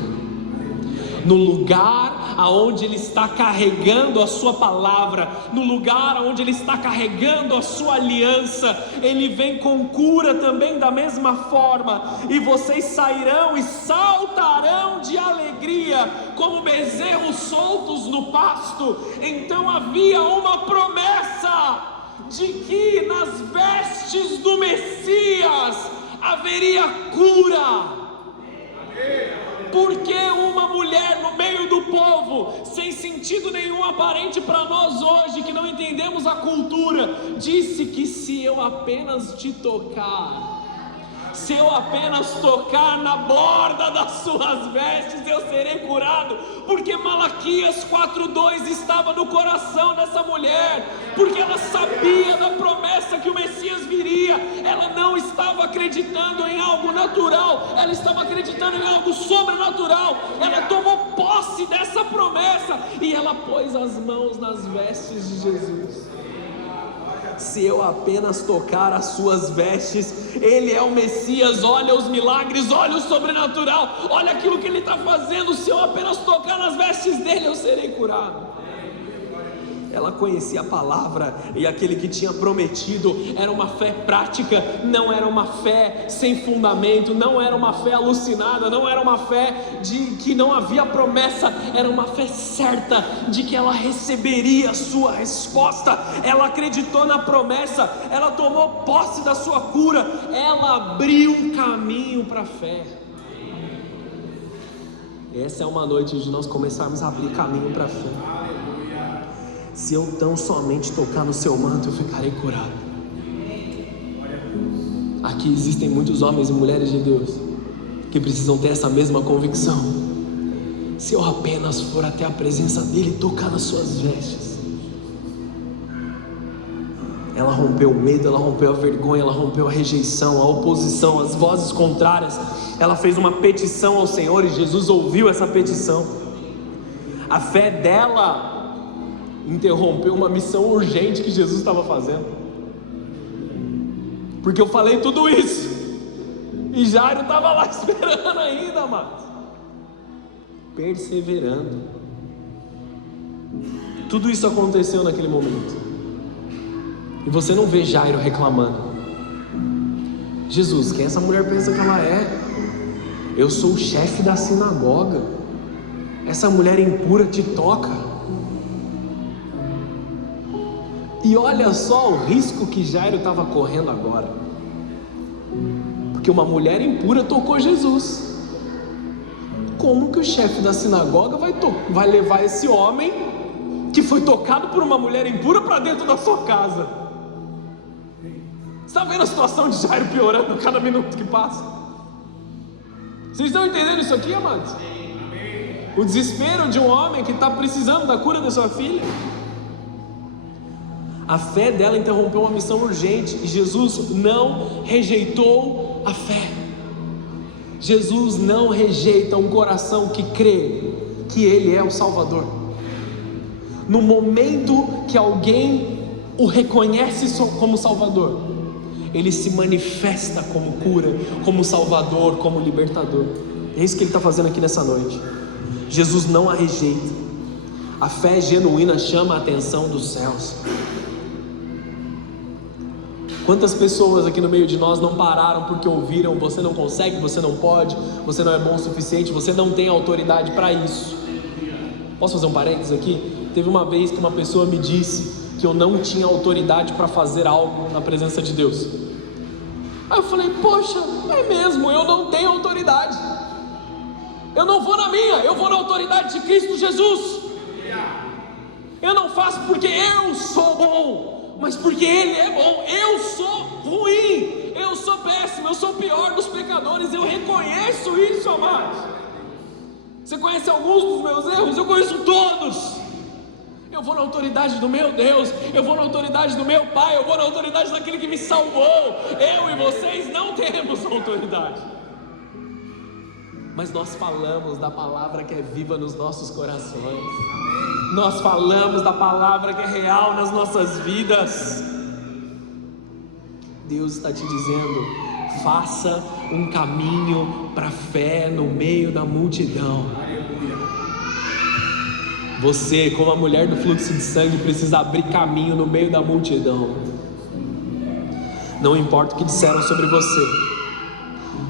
No lugar aonde ele está carregando a sua palavra, no lugar onde ele está carregando a sua aliança, ele vem com cura também da mesma forma. E vocês sairão e saltarão de alegria como bezerros soltos no pasto. Então havia uma promessa de que nas vestes do Messias haveria cura. Porque uma mulher no meio do povo, sem sentido nenhum aparente para nós hoje, que não entendemos a cultura, disse que se eu apenas te tocar, se eu apenas tocar na borda das suas vestes, eu serei curado. Porque Malaquias 4:2 estava no coração dessa mulher, porque ela sabia da promessa que o Messias viria. Ela não estava acreditando em algo natural, ela estava acreditando em algo sobrenatural. Ela tomou posse dessa promessa e ela pôs as mãos nas vestes de Jesus. Se eu apenas tocar as suas vestes, Ele é o Messias. Olha os milagres, olha o sobrenatural, olha aquilo que Ele está fazendo. Se eu apenas tocar nas vestes dEle, eu serei curado. Ela conhecia a palavra, e aquele que tinha prometido era uma fé prática, não era uma fé sem fundamento, não era uma fé alucinada, não era uma fé de que não havia promessa, era uma fé certa de que ela receberia a sua resposta. Ela acreditou na promessa, ela tomou posse da sua cura, ela abriu um caminho para a fé. Essa é uma noite de nós começarmos a abrir caminho para a fé. Se eu tão somente tocar no seu manto, eu ficarei curado. Aqui existem muitos homens e mulheres de Deus que precisam ter essa mesma convicção. Se eu apenas for até a presença dEle e tocar nas suas vestes. Ela rompeu o medo, ela rompeu a vergonha, ela rompeu a rejeição, a oposição, as vozes contrárias. Ela fez uma petição ao Senhor e Jesus ouviu essa petição. A fé dela interrompeu uma missão urgente que Jesus estava fazendo. Porque eu falei tudo isso e Jairo estava lá esperando ainda, amados, perseverando. Tudo isso aconteceu naquele momento, e você não vê Jairo reclamando: Jesus, quem essa mulher pensa que ela é? Eu sou o chefe da sinagoga, essa mulher impura te toca. E olha só o risco que Jairo estava correndo agora, porque uma mulher impura tocou Jesus. Como que o chefe da sinagoga vai levar esse homem que foi tocado por uma mulher impura para dentro da sua casa? Você está vendo a situação de Jairo piorando cada minuto que passa? Vocês estão entendendo isso aqui, amados? O desespero de um homem que está precisando da cura da sua filha. A fé dela interrompeu uma missão urgente, e Jesus não rejeitou a fé. Jesus não rejeita um coração que crê que Ele é o Salvador. No momento que alguém o reconhece como Salvador, Ele se manifesta como cura, como Salvador, como libertador. É isso que Ele está fazendo aqui nessa noite. Jesus não a rejeita. A fé genuína chama a atenção dos céus. Quantas pessoas aqui no meio de nós não pararam porque ouviram: você não consegue, você não pode, você não é bom o suficiente, você não tem autoridade para isso. Posso fazer um parênteses aqui? Teve uma vez que uma pessoa me disse que eu não tinha autoridade para fazer algo na presença de Deus. Aí eu falei: poxa, é mesmo, eu não tenho autoridade. Eu não vou na minha, eu vou na autoridade de Cristo Jesus. Eu não faço porque eu sou bom, mas porque Ele é bom. Eu sou ruim, eu sou péssimo, eu sou o pior dos pecadores. Eu reconheço isso, amados. Você conhece alguns dos meus erros? Eu conheço todos. Eu vou na autoridade do meu Deus, eu vou na autoridade do meu Pai, eu vou na autoridade daquele que me salvou. Eu e vocês não temos autoridade, mas nós falamos da palavra que é viva nos nossos corações. Nós falamos da palavra que é real nas nossas vidas. Deus está te dizendo: faça um caminho para a fé no meio da multidão. Você, como a mulher do fluxo de sangue, precisa abrir caminho no meio da multidão. Não importa o que disseram sobre você,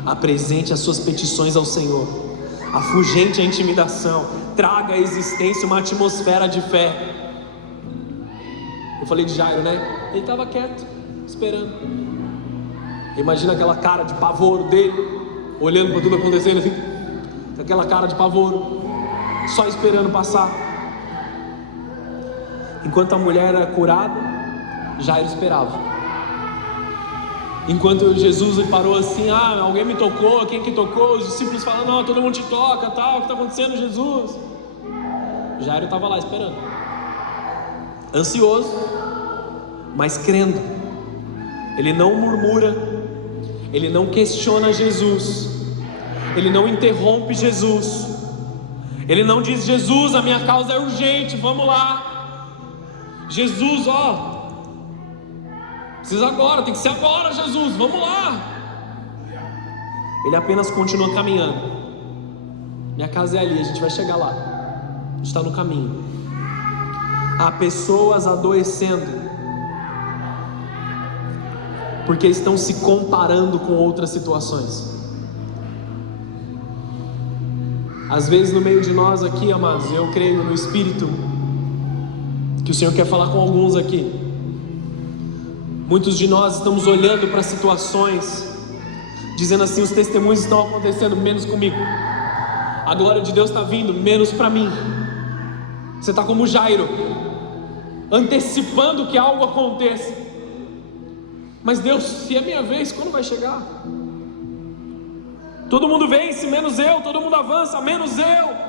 apresente as suas petições ao Senhor, afugente a intimidação, traga à existência uma atmosfera de fé. Eu falei de Jairo, né? Ele estava quieto, esperando. Imagina aquela cara de pavor dele, olhando para tudo acontecendo assim, com aquela cara de pavor, só esperando passar. Enquanto a mulher era curada, Jairo esperava. Enquanto Jesus parou assim: ah, alguém me tocou, quem que tocou? Os discípulos falam: não, todo mundo te toca, tal, o que está acontecendo, Jesus? Jairo estava lá esperando, ansioso, mas crendo. Ele não murmura, ele não questiona Jesus, ele não interrompe Jesus, ele não diz: Jesus, a minha causa é urgente, vamos lá. Jesus, precisa agora, tem que ser agora, Jesus, vamos lá. Ele apenas continua caminhando. Minha casa é ali, a gente vai chegar lá, a gente está no caminho. Há pessoas adoecendo porque estão se comparando com outras situações. Às vezes no meio de nós aqui, amados, eu creio no Espírito que o Senhor quer falar com alguns aqui. Muitos de nós estamos olhando para situações, dizendo assim: os testemunhos estão acontecendo, menos comigo. A glória de Deus está vindo, menos para mim. Você está como Jairo, antecipando que algo aconteça. Mas Deus, se é minha vez, quando vai chegar? Todo mundo vence, menos eu. Todo mundo avança, menos eu.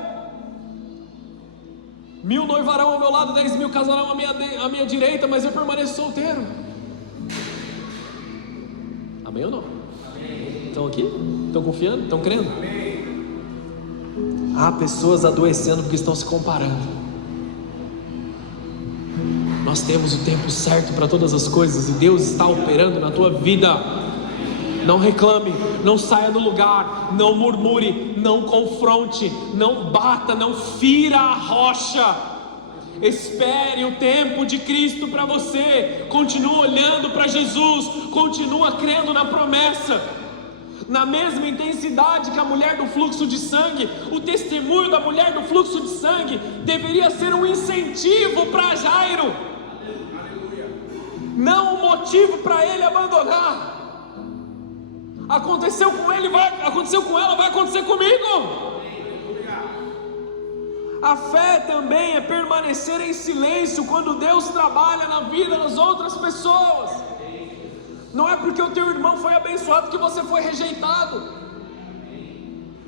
1000 noivarão ao meu lado, 10.000 casarão à minha direita, mas eu permaneço solteiro. Amém ou não? Amém. Estão aqui? Estão confiando? Estão crendo? Amém. Há pessoas adoecendo porque estão se comparando. Nós temos o tempo certo para todas as coisas, e Deus está operando na tua vida. Não reclame, não saia do lugar, não murmure, não confronte, não bata, não fira a rocha. Espere o tempo de Cristo para você. Continua olhando para Jesus, continua crendo na promessa. Na mesma intensidade que a mulher do fluxo de sangue, o testemunho da mulher do fluxo de sangue deveria ser um incentivo para Jairo, não um motivo para ele abandonar. Aconteceu com ele, aconteceu com ela, vai acontecer comigo. A fé também é permanecer em silêncio quando Deus trabalha na vida das outras pessoas. Não é porque o teu irmão foi abençoado que você foi rejeitado.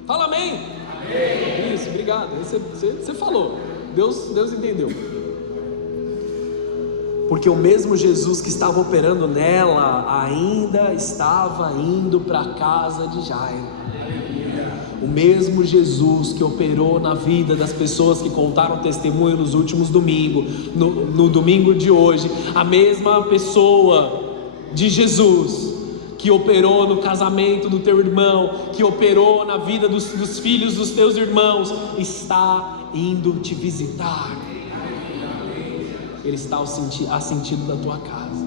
Fala amém. Amém. Isso, obrigado. Você falou. Deus entendeu. Porque o mesmo Jesus que estava operando nela ainda estava indo para a casa de Jairo. O mesmo Jesus que operou na vida das pessoas que contaram testemunho nos últimos domingos, no domingo de hoje, a mesma pessoa de Jesus que operou no casamento do teu irmão, que operou na vida dos filhos dos teus irmãos, está indo te visitar. Ele está a sentido da tua casa.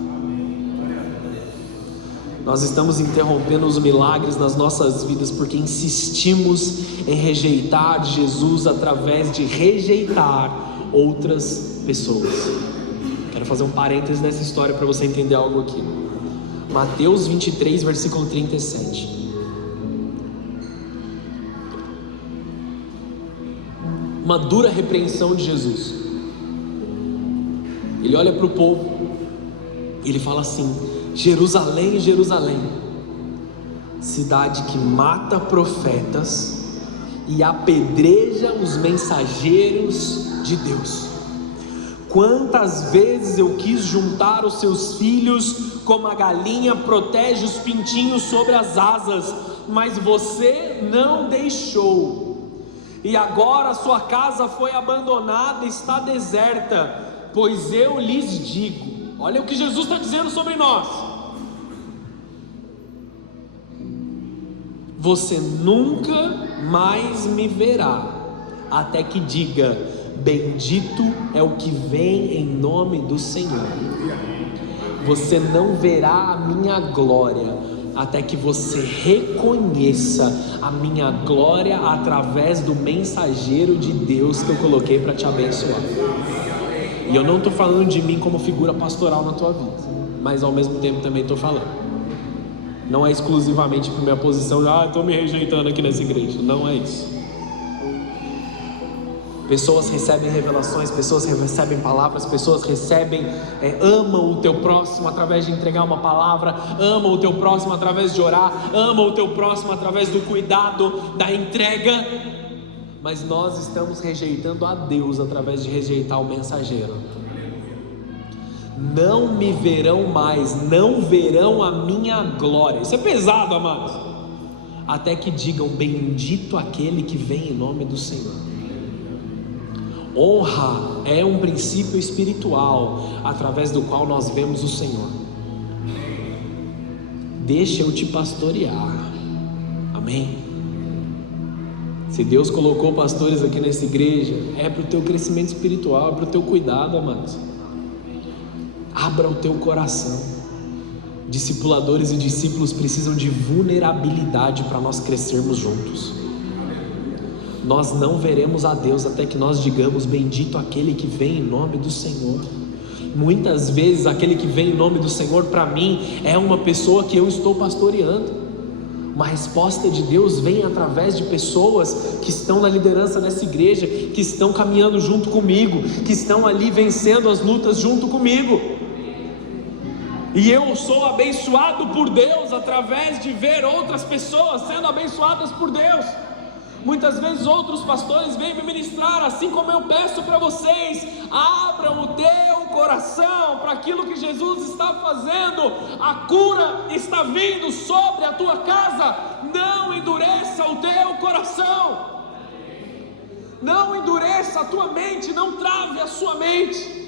Nós estamos interrompendo os milagres nas nossas vidas porque insistimos em rejeitar Jesus através de rejeitar outras pessoas. Quero fazer um parênteses nessa história para você entender algo aqui. Mateus 23, versículo 37. Uma dura repreensão de Jesus. Ele olha para o povo e ele fala assim: Jerusalém, Jerusalém, cidade que mata profetas e apedreja os mensageiros de Deus. Quantas vezes eu quis juntar os seus filhos como a galinha protege os pintinhos sobre as asas, mas você não deixou. E agora sua casa foi abandonada, está deserta, pois eu lhes digo. Olha o que Jesus está dizendo sobre nós: você nunca mais me verá, até que diga: bendito é o que vem em nome do Senhor. Você não verá a minha glória, até que você reconheça a minha glória através do mensageiro de Deus que eu coloquei para te abençoar. E eu não estou falando de mim como figura pastoral na tua vida, mas ao mesmo tempo também estou falando. Não é exclusivamente por minha posição de estou me rejeitando aqui nessa igreja. Não é isso. Pessoas recebem revelações, pessoas recebem palavras, pessoas amam o teu próximo através de entregar uma palavra, amam o teu próximo através de orar, amam o teu próximo através do cuidado, da entrega. Mas nós estamos rejeitando a Deus através de rejeitar o mensageiro. Não me verão mais, não verão a minha glória. Isso é pesado, amados. Até que digam: bendito aquele que vem em nome do Senhor. Honra é um princípio espiritual através do qual nós vemos o Senhor. Deixa eu te pastorear. Amém? Se Deus colocou pastores aqui nessa igreja, é para o teu crescimento espiritual, é para o teu cuidado, amados. Abra o teu coração. Discipuladores e discípulos precisam de vulnerabilidade para nós crescermos juntos. Nós não veremos a Deus até que nós digamos: bendito aquele que vem em nome do Senhor. Muitas vezes aquele que vem em nome do Senhor para mim é uma pessoa que eu estou pastoreando. Uma resposta de Deus vem através de pessoas que estão na liderança dessa igreja, que estão caminhando junto comigo, que estão ali vencendo as lutas junto comigo. E eu sou abençoado por Deus através de ver outras pessoas sendo abençoadas por Deus. Muitas vezes outros pastores vêm me ministrar, assim como eu peço para vocês: abram o teu coração para aquilo que Jesus está fazendo. A cura está vindo sobre a tua casa. Não endureça o teu coração, não endureça a tua mente, não trave a sua mente.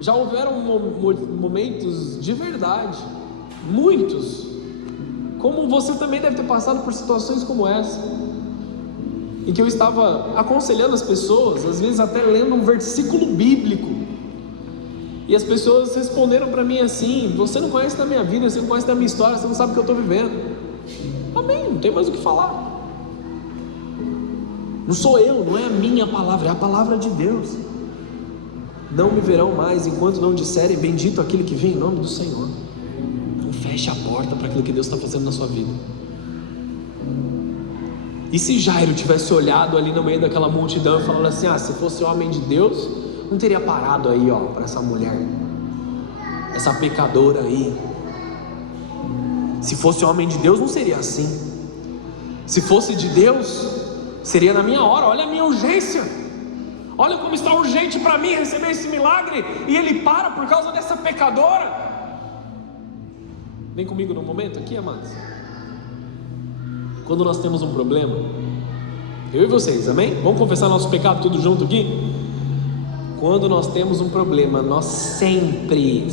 Já houveram momentos de verdade, muitos, como você também deve ter passado por situações como essa, em que eu estava aconselhando as pessoas, às vezes até lendo um versículo bíblico, e as pessoas responderam para mim assim: você não conhece da minha vida, você não conhece da minha história, você não sabe o que eu estou vivendo. Amém, não tem mais o que falar. Não sou eu, não é a minha palavra, é a palavra de Deus. Não me verão mais enquanto não disserem: bendito aquele que vem em nome do Senhor. Não feche a porta para aquilo que Deus está fazendo na sua vida. E se Jairo tivesse olhado ali no meio daquela multidão e falado assim: se fosse homem de Deus, não teria parado aí para essa mulher. essa pecadora aí. Se fosse homem de Deus, não seria assim. Se fosse de Deus, seria na minha hora. Olha a minha urgência, olha como está urgente para mim receber esse milagre, e ele para por causa dessa pecadora. Vem comigo num momento aqui, amados. Quando nós temos um problema, eu e vocês, amém? Vamos confessar nosso pecado tudo junto aqui? Quando nós temos um problema, nós sempre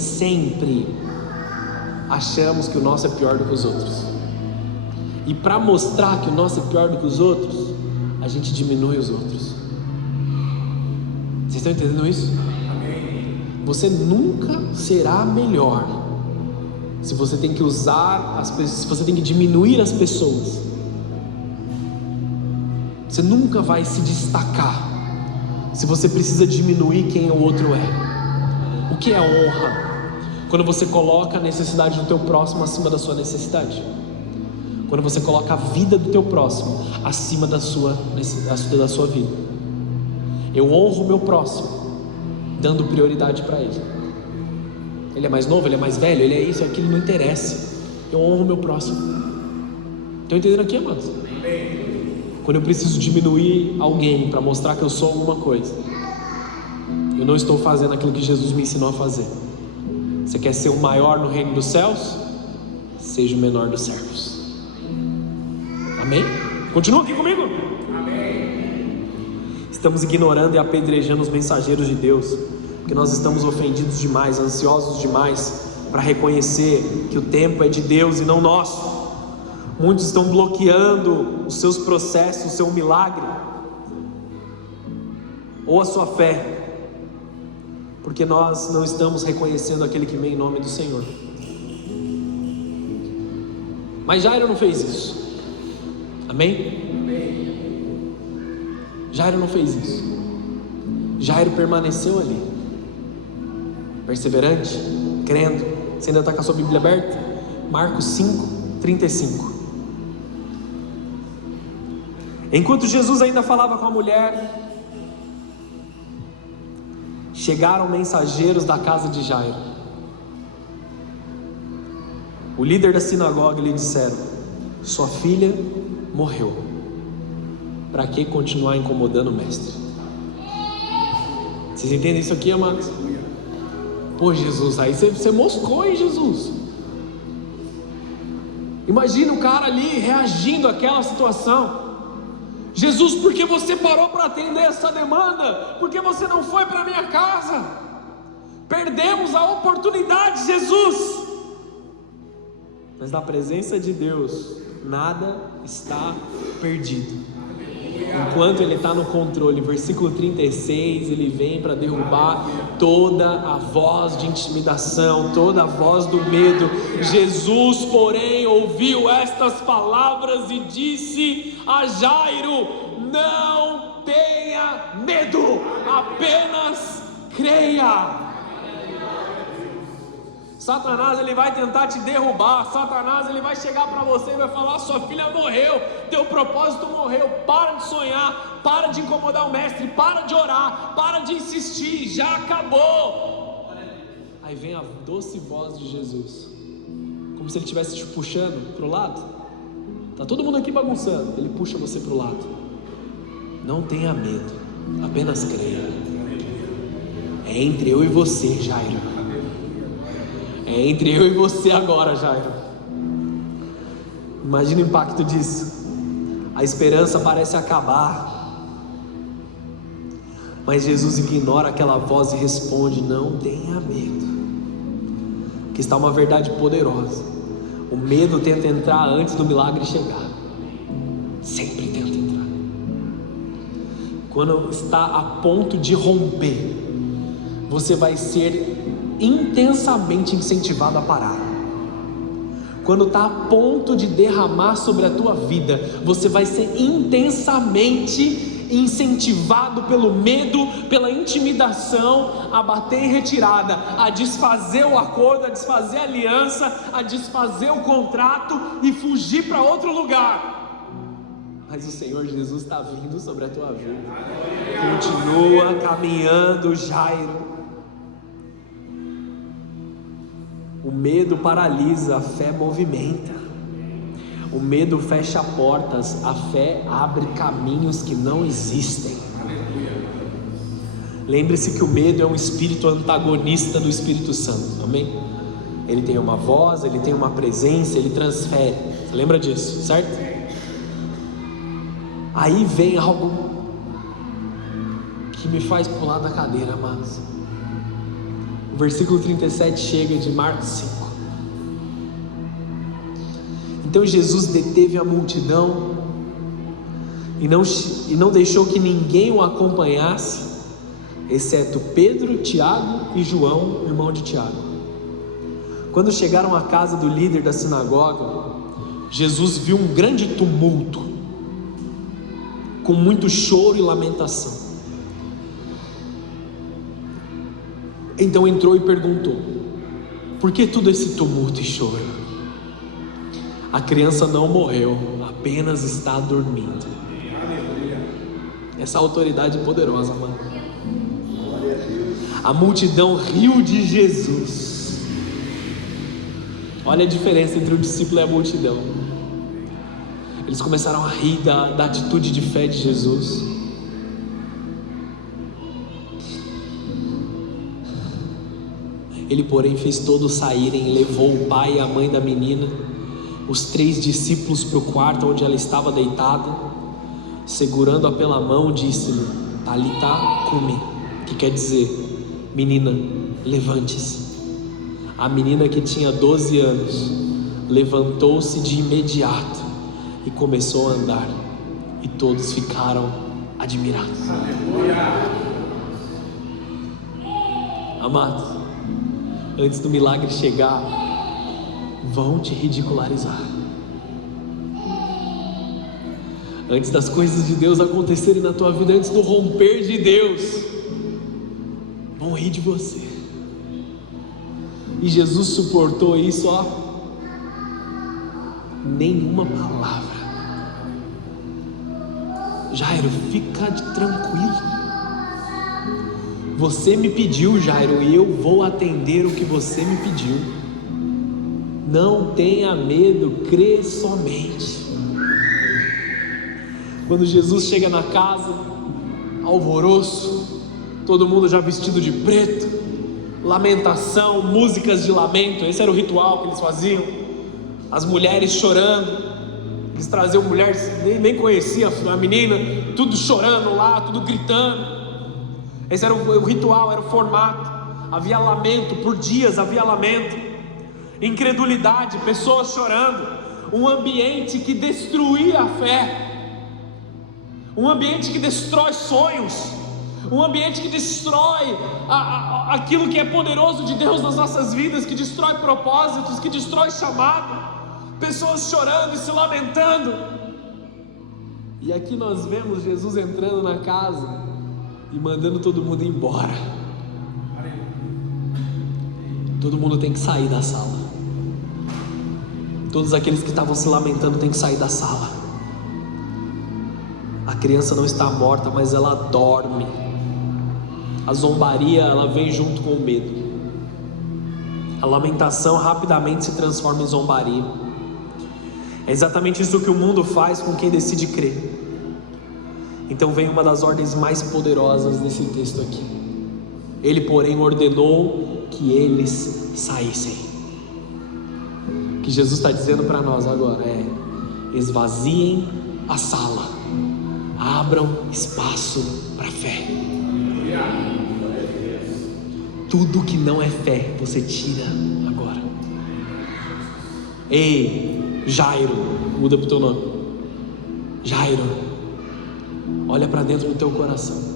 achamos que o nosso é pior do que os outros. E para mostrar que o nosso é pior do que os outros, a gente diminui os outros. Vocês estão entendendo isso? Você nunca será melhor se você tem que usar as pessoas, se você tem que diminuir as pessoas. Você nunca vai se destacar se você precisa diminuir quem o outro é. O que é honra? Quando você coloca a necessidade do teu próximo acima da sua necessidade. Quando você coloca a vida do teu próximo acima da sua vida. Eu honro o meu próximo, dando prioridade para ele. Ele é mais novo, ele é mais velho, ele é isso, aquilo, não interessa. Eu honro o meu próximo. Estão entendendo aqui, amados? Quando eu preciso diminuir alguém para mostrar que eu sou alguma coisa, eu não estou fazendo aquilo que Jesus me ensinou a fazer. Você quer ser o maior no reino dos céus? Seja o menor dos servos. Amém? Continua aqui comigo. Amém. Estamos ignorando e apedrejando os mensageiros de Deus, porque nós estamos ofendidos demais, ansiosos demais para reconhecer que o tempo é de Deus e não nosso. Muitos estão bloqueando os seus processos, o seu milagre, ou a sua fé, porque nós não estamos reconhecendo aquele que vem em nome do Senhor. Mas Jairo não fez isso. Amém? Jairo não fez isso. Jairo permaneceu ali, perseverante, crendo. Você ainda está com a sua Bíblia aberta? Marcos 5:35. Enquanto Jesus ainda falava com a mulher, chegaram mensageiros da casa de Jairo. O líder da sinagoga lhe disseram: sua filha morreu. Para que continuar incomodando o mestre? Vocês entendem isso aqui, amados? Pô, Jesus, aí você moscou, hein, Jesus? Imagina o cara ali reagindo àquela situação. Jesus, por que você parou para atender essa demanda? Por que você não foi para minha casa? Perdemos a oportunidade, Jesus. Mas na presença de Deus, nada está perdido. Enquanto Ele está no controle, versículo 36, Ele vem para derrubar toda a voz de intimidação, toda a voz do medo. Jesus, porém, ouviu estas palavras e disse a Jairo: não tenha medo, apenas creia. Satanás, ele vai tentar te derrubar. Satanás, ele vai chegar para você e vai falar: sua filha morreu, teu propósito morreu, para de sonhar, para de incomodar o mestre, para de orar, para de insistir, já acabou. Aí vem a doce voz de Jesus, como se ele estivesse te puxando para o lado. Está todo mundo aqui bagunçando, ele puxa você para o lado. Não tenha medo, apenas creia. É entre eu e você, Jairo. É entre eu e você agora, Jairo. Imagina o impacto disso. A esperança parece acabar, mas Jesus ignora aquela voz e responde: não tenha medo. Aqui está uma verdade poderosa. O medo tenta entrar antes do milagre chegar. Sempre tenta entrar. Quando está a ponto de romper, você vai ser intensamente incentivado a parar. Quando está a ponto de derramar sobre a tua vida, você vai ser intensamente incentivado pelo medo, pela intimidação, a bater em retirada, a desfazer o acordo, a desfazer a aliança, a desfazer o contrato e fugir para outro lugar. Mas o Senhor Jesus está vindo sobre a tua vida. Continua caminhando, Jairo. O medo paralisa, a fé movimenta. O medo fecha portas, a fé abre caminhos que não existem. Lembre-se que o medo é um espírito antagonista do Espírito Santo, amém? Ele tem uma voz, ele tem uma presença, ele transfere. Você lembra disso, certo? Aí vem algo que me faz pular da cadeira, amados. O versículo 37 chega de Marcos 5. Então Jesus deteve a multidão e não deixou que ninguém o acompanhasse, exceto Pedro, Tiago e João, irmão de Tiago. Quando chegaram à casa do líder da sinagoga, Jesus viu um grande tumulto, com muito choro e lamentação. Então entrou e perguntou: por que todo esse tumulto e choro? A criança não morreu, apenas está dormindo. Essa autoridade poderosa, mano. A multidão riu de Jesus. Olha a diferença entre o discípulo e a multidão. Eles começaram a rir da atitude de fé de Jesus. Ele, porém, fez todos saírem, levou o pai e a mãe da menina, os 3 discípulos para o quarto onde ela estava deitada. Segurando-a pela mão, disse-lhe: Talitá cumi, que quer dizer: menina, levante-se. A menina, que tinha 12 anos, levantou-se de imediato e começou a andar, e todos ficaram admirados. Amados, antes do milagre chegar, vão te ridicularizar. Antes das coisas de Deus acontecerem na tua vida, antes do romper de Deus, vão rir de você. E Jesus suportou isso, ó, nenhuma palavra. Jairo, fica tranquilo. Você me pediu, Jairo, e eu vou atender o que você me pediu. Não tenha medo, crê somente. Quando Jesus chega na casa, alvoroço, todo mundo já vestido de preto, lamentação, músicas de lamento. Esse era o ritual que eles faziam. As mulheres chorando. Eles traziam mulheres, nem conhecia a menina, tudo chorando lá, tudo gritando. Esse era o ritual, era o formato. Havia lamento, por dias havia lamento, incredulidade, pessoas chorando, um ambiente que destruía a fé, um ambiente que destrói sonhos, um ambiente que destrói aquilo que é poderoso de Deus nas nossas vidas, que destrói propósitos, que destrói chamado, pessoas chorando e se lamentando. E aqui nós vemos Jesus entrando na casa e mandando todo mundo embora. Todo mundo tem que sair da sala. Todos aqueles que estavam se lamentando têm que sair da sala. A criança não está morta, mas ela dorme. A zombaria, ela vem junto com o medo. A lamentação rapidamente se transforma em zombaria. É exatamente isso que o mundo faz com quem decide crer. Então vem uma das ordens mais poderosas desse texto aqui. Ele, porém, ordenou que eles saíssem. O que Jesus está dizendo para nós agora é: esvaziem a sala, abram espaço para a fé. Tudo que não é fé, você tira agora. Ei, Jairo, muda para o teu nome. Jairo, olha para dentro do teu coração.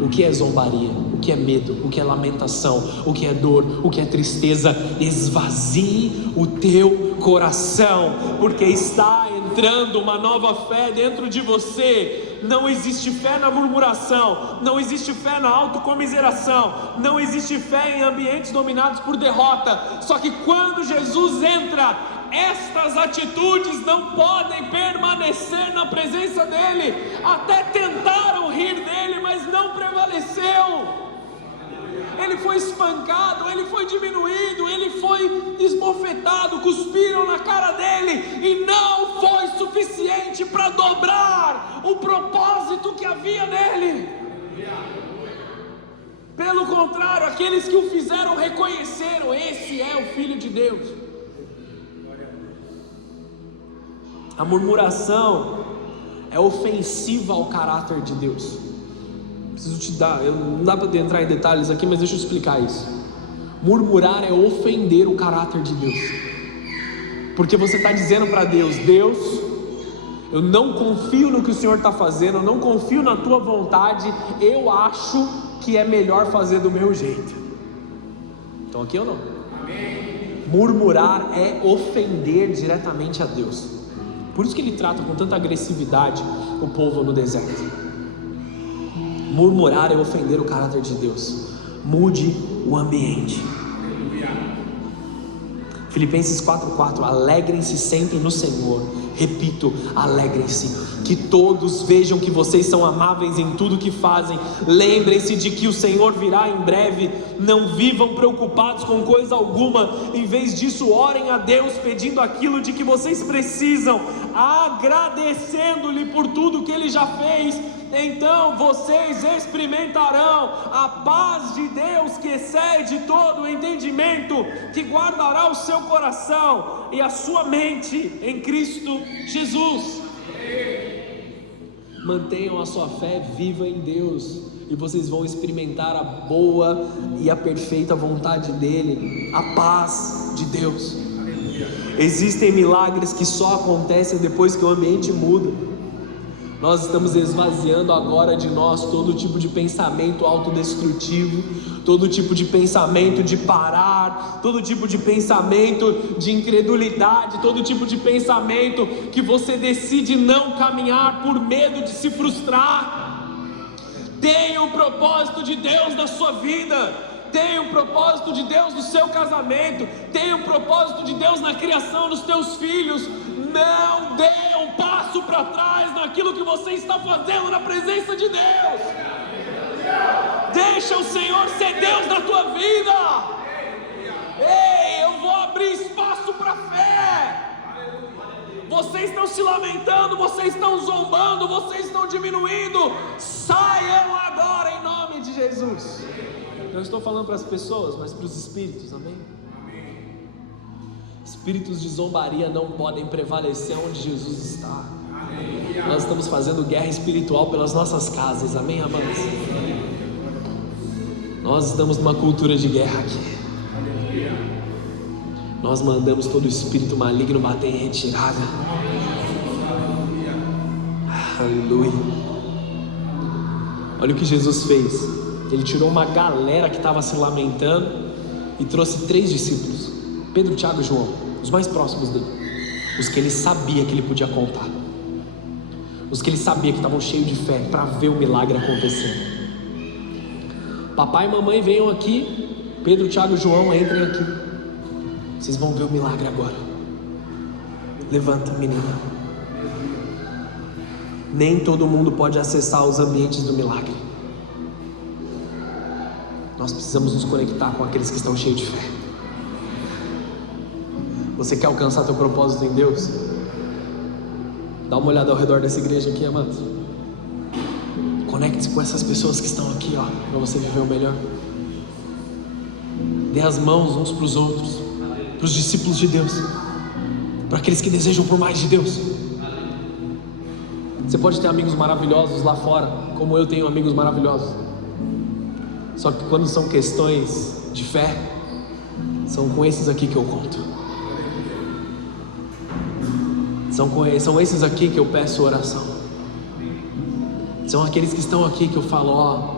O que é zombaria? O que é medo? O que é lamentação? O que é dor? O que é tristeza? Esvazie o teu coração, porque está entrando uma nova fé dentro de você. Não existe fé na murmuração, não existe fé na autocomiseração, não existe fé em ambientes dominados por derrota. Só que quando Jesus entra, estas atitudes não podem permanecer na presença dele. Até tentaram rir dele, mas não prevaleceu. Ele foi espancado, ele foi diminuído, ele esbofetado, cuspiram na cara dele, e não foi suficiente para dobrar o propósito que havia nele. Pelo contrário, aqueles que o fizeram reconheceram: esse é o Filho de Deus. A murmuração é ofensiva ao caráter de Deus. Preciso te dar, não dá para entrar em detalhes aqui, mas deixa eu explicar isso. Murmurar é ofender o caráter de Deus, porque você está dizendo para Deus: Deus, eu não confio no que o Senhor está fazendo, eu não confio na tua vontade, eu acho que é melhor fazer do meu jeito. Então aqui eu não. Murmurar é ofender diretamente a Deus. Por isso que ele trata com tanta agressividade o povo no deserto. Murmurar é ofender o caráter de Deus. Mude o ambiente. Filipenses 4:4, alegrem-se sempre no Senhor. Repito, alegrem-se. Que todos vejam que vocês são amáveis em tudo que fazem. Lembrem-se de que o Senhor virá em breve. Não vivam preocupados com coisa alguma. Em vez disso, orem a Deus pedindo aquilo de que vocês precisam, agradecendo-lhe por tudo que Ele já fez. Então vocês experimentarão a paz de Deus, que excede todo o entendimento, que guardará o seu coração e a sua mente em Cristo Jesus. Mantenham a sua fé viva em Deus, e vocês vão experimentar a boa e a perfeita vontade dEle, a paz de Deus. Existem milagres que só acontecem depois que o ambiente muda. Nós estamos esvaziando agora de nós todo tipo de pensamento autodestrutivo, todo tipo de pensamento de parar, todo tipo de pensamento de incredulidade, todo tipo de pensamento que você decide não caminhar por medo de se frustrar. Tenha o propósito de Deus na sua vida, tenha o propósito de Deus no seu casamento, tenha o propósito de Deus na criação dos teus filhos. Não dê um passo para trás naquilo que você está fazendo na presença de Deus. Deixa o Senhor ser Deus na tua vida. Ei, eu vou abrir espaço para fé. Vocês estão se lamentando, vocês estão zombando, vocês estão diminuindo. Saiam agora em nome de Jesus. Não estou falando para as pessoas, mas para os espíritos, amém? Espíritos de zombaria não podem prevalecer onde Jesus está. Nós estamos fazendo guerra espiritual pelas nossas casas, amém, amados? Nós estamos numa cultura de guerra aqui. Nós mandamos todo espírito maligno bater em retirada. Aleluia. Olha o que Jesus fez. Ele tirou uma galera que estava se lamentando e trouxe 3 discípulos: Pedro, Tiago e João, os mais próximos dele, os que ele sabia que ele podia contar, os que ele sabia que estavam cheios de fé para ver o milagre acontecer. Papai e mamãe, venham aqui. Pedro, Tiago e João, entrem aqui. Vocês vão ver o milagre agora. Levanta, menina. Nem todo mundo pode acessar os ambientes do milagre. Nós precisamos nos conectar com aqueles que estão cheios de fé. Você quer alcançar teu propósito em Deus? Dá uma olhada ao redor dessa igreja aqui, amados. Conecte-se com essas pessoas que estão aqui, ó, para você viver o melhor. Dê as mãos uns para os outros, para os discípulos de Deus, para aqueles que desejam por mais de Deus. Você pode ter amigos maravilhosos lá fora, como eu tenho amigos maravilhosos. Só que quando são questões de fé, são com esses aqui que eu conto. São esses aqui que eu peço oração. São aqueles que estão aqui que eu falo: ó,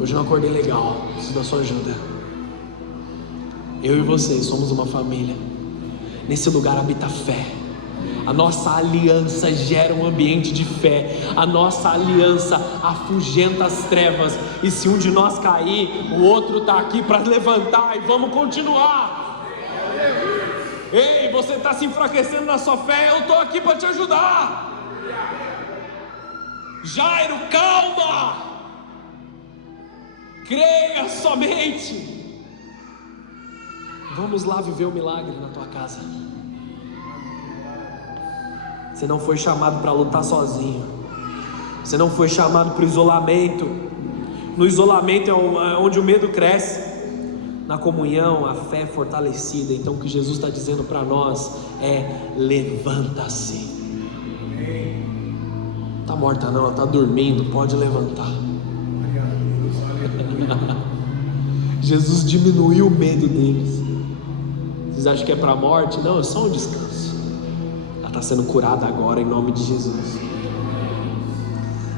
hoje eu não acordei legal, preciso da sua ajuda. Eu e vocês somos uma família. Nesse lugar habita fé. A nossa aliança gera um ambiente de fé. A nossa aliança afugenta as trevas. E se um de nós cair, o outro está aqui para levantar. E vamos continuar. Ei, você está se enfraquecendo na sua fé, eu estou aqui para te ajudar. Jairo, calma. Creia somente. Vamos lá viver o milagre na tua casa. Você não foi chamado para lutar sozinho. Você não foi chamado para o isolamento. No isolamento é onde o medo cresce. Na comunhão, a fé é fortalecida. Então o que Jesus está dizendo para nós é: levanta-se. Está morta não, ela está dormindo, pode levantar. Jesus diminuiu o medo deles. Vocês acham que é para a morte? Não, é só um descanso. Ela está sendo curada agora em nome de Jesus.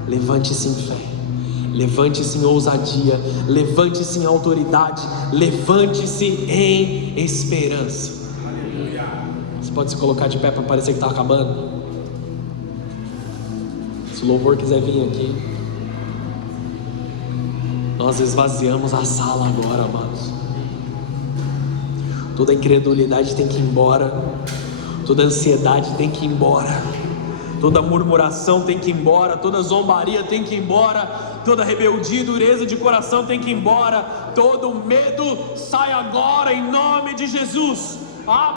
Levante-se em fé, levante-se em ousadia, levante-se em autoridade, levante-se em esperança. Você pode se colocar de pé para parecer que está acabando? Se o louvor quiser vir aqui, nós esvaziamos a sala agora, amados. Toda incredulidade tem que ir embora, toda ansiedade tem que ir embora, toda murmuração tem que ir embora, toda zombaria tem que ir embora, toda rebeldia e dureza de coração tem que ir embora, todo medo sai agora em nome de Jesus.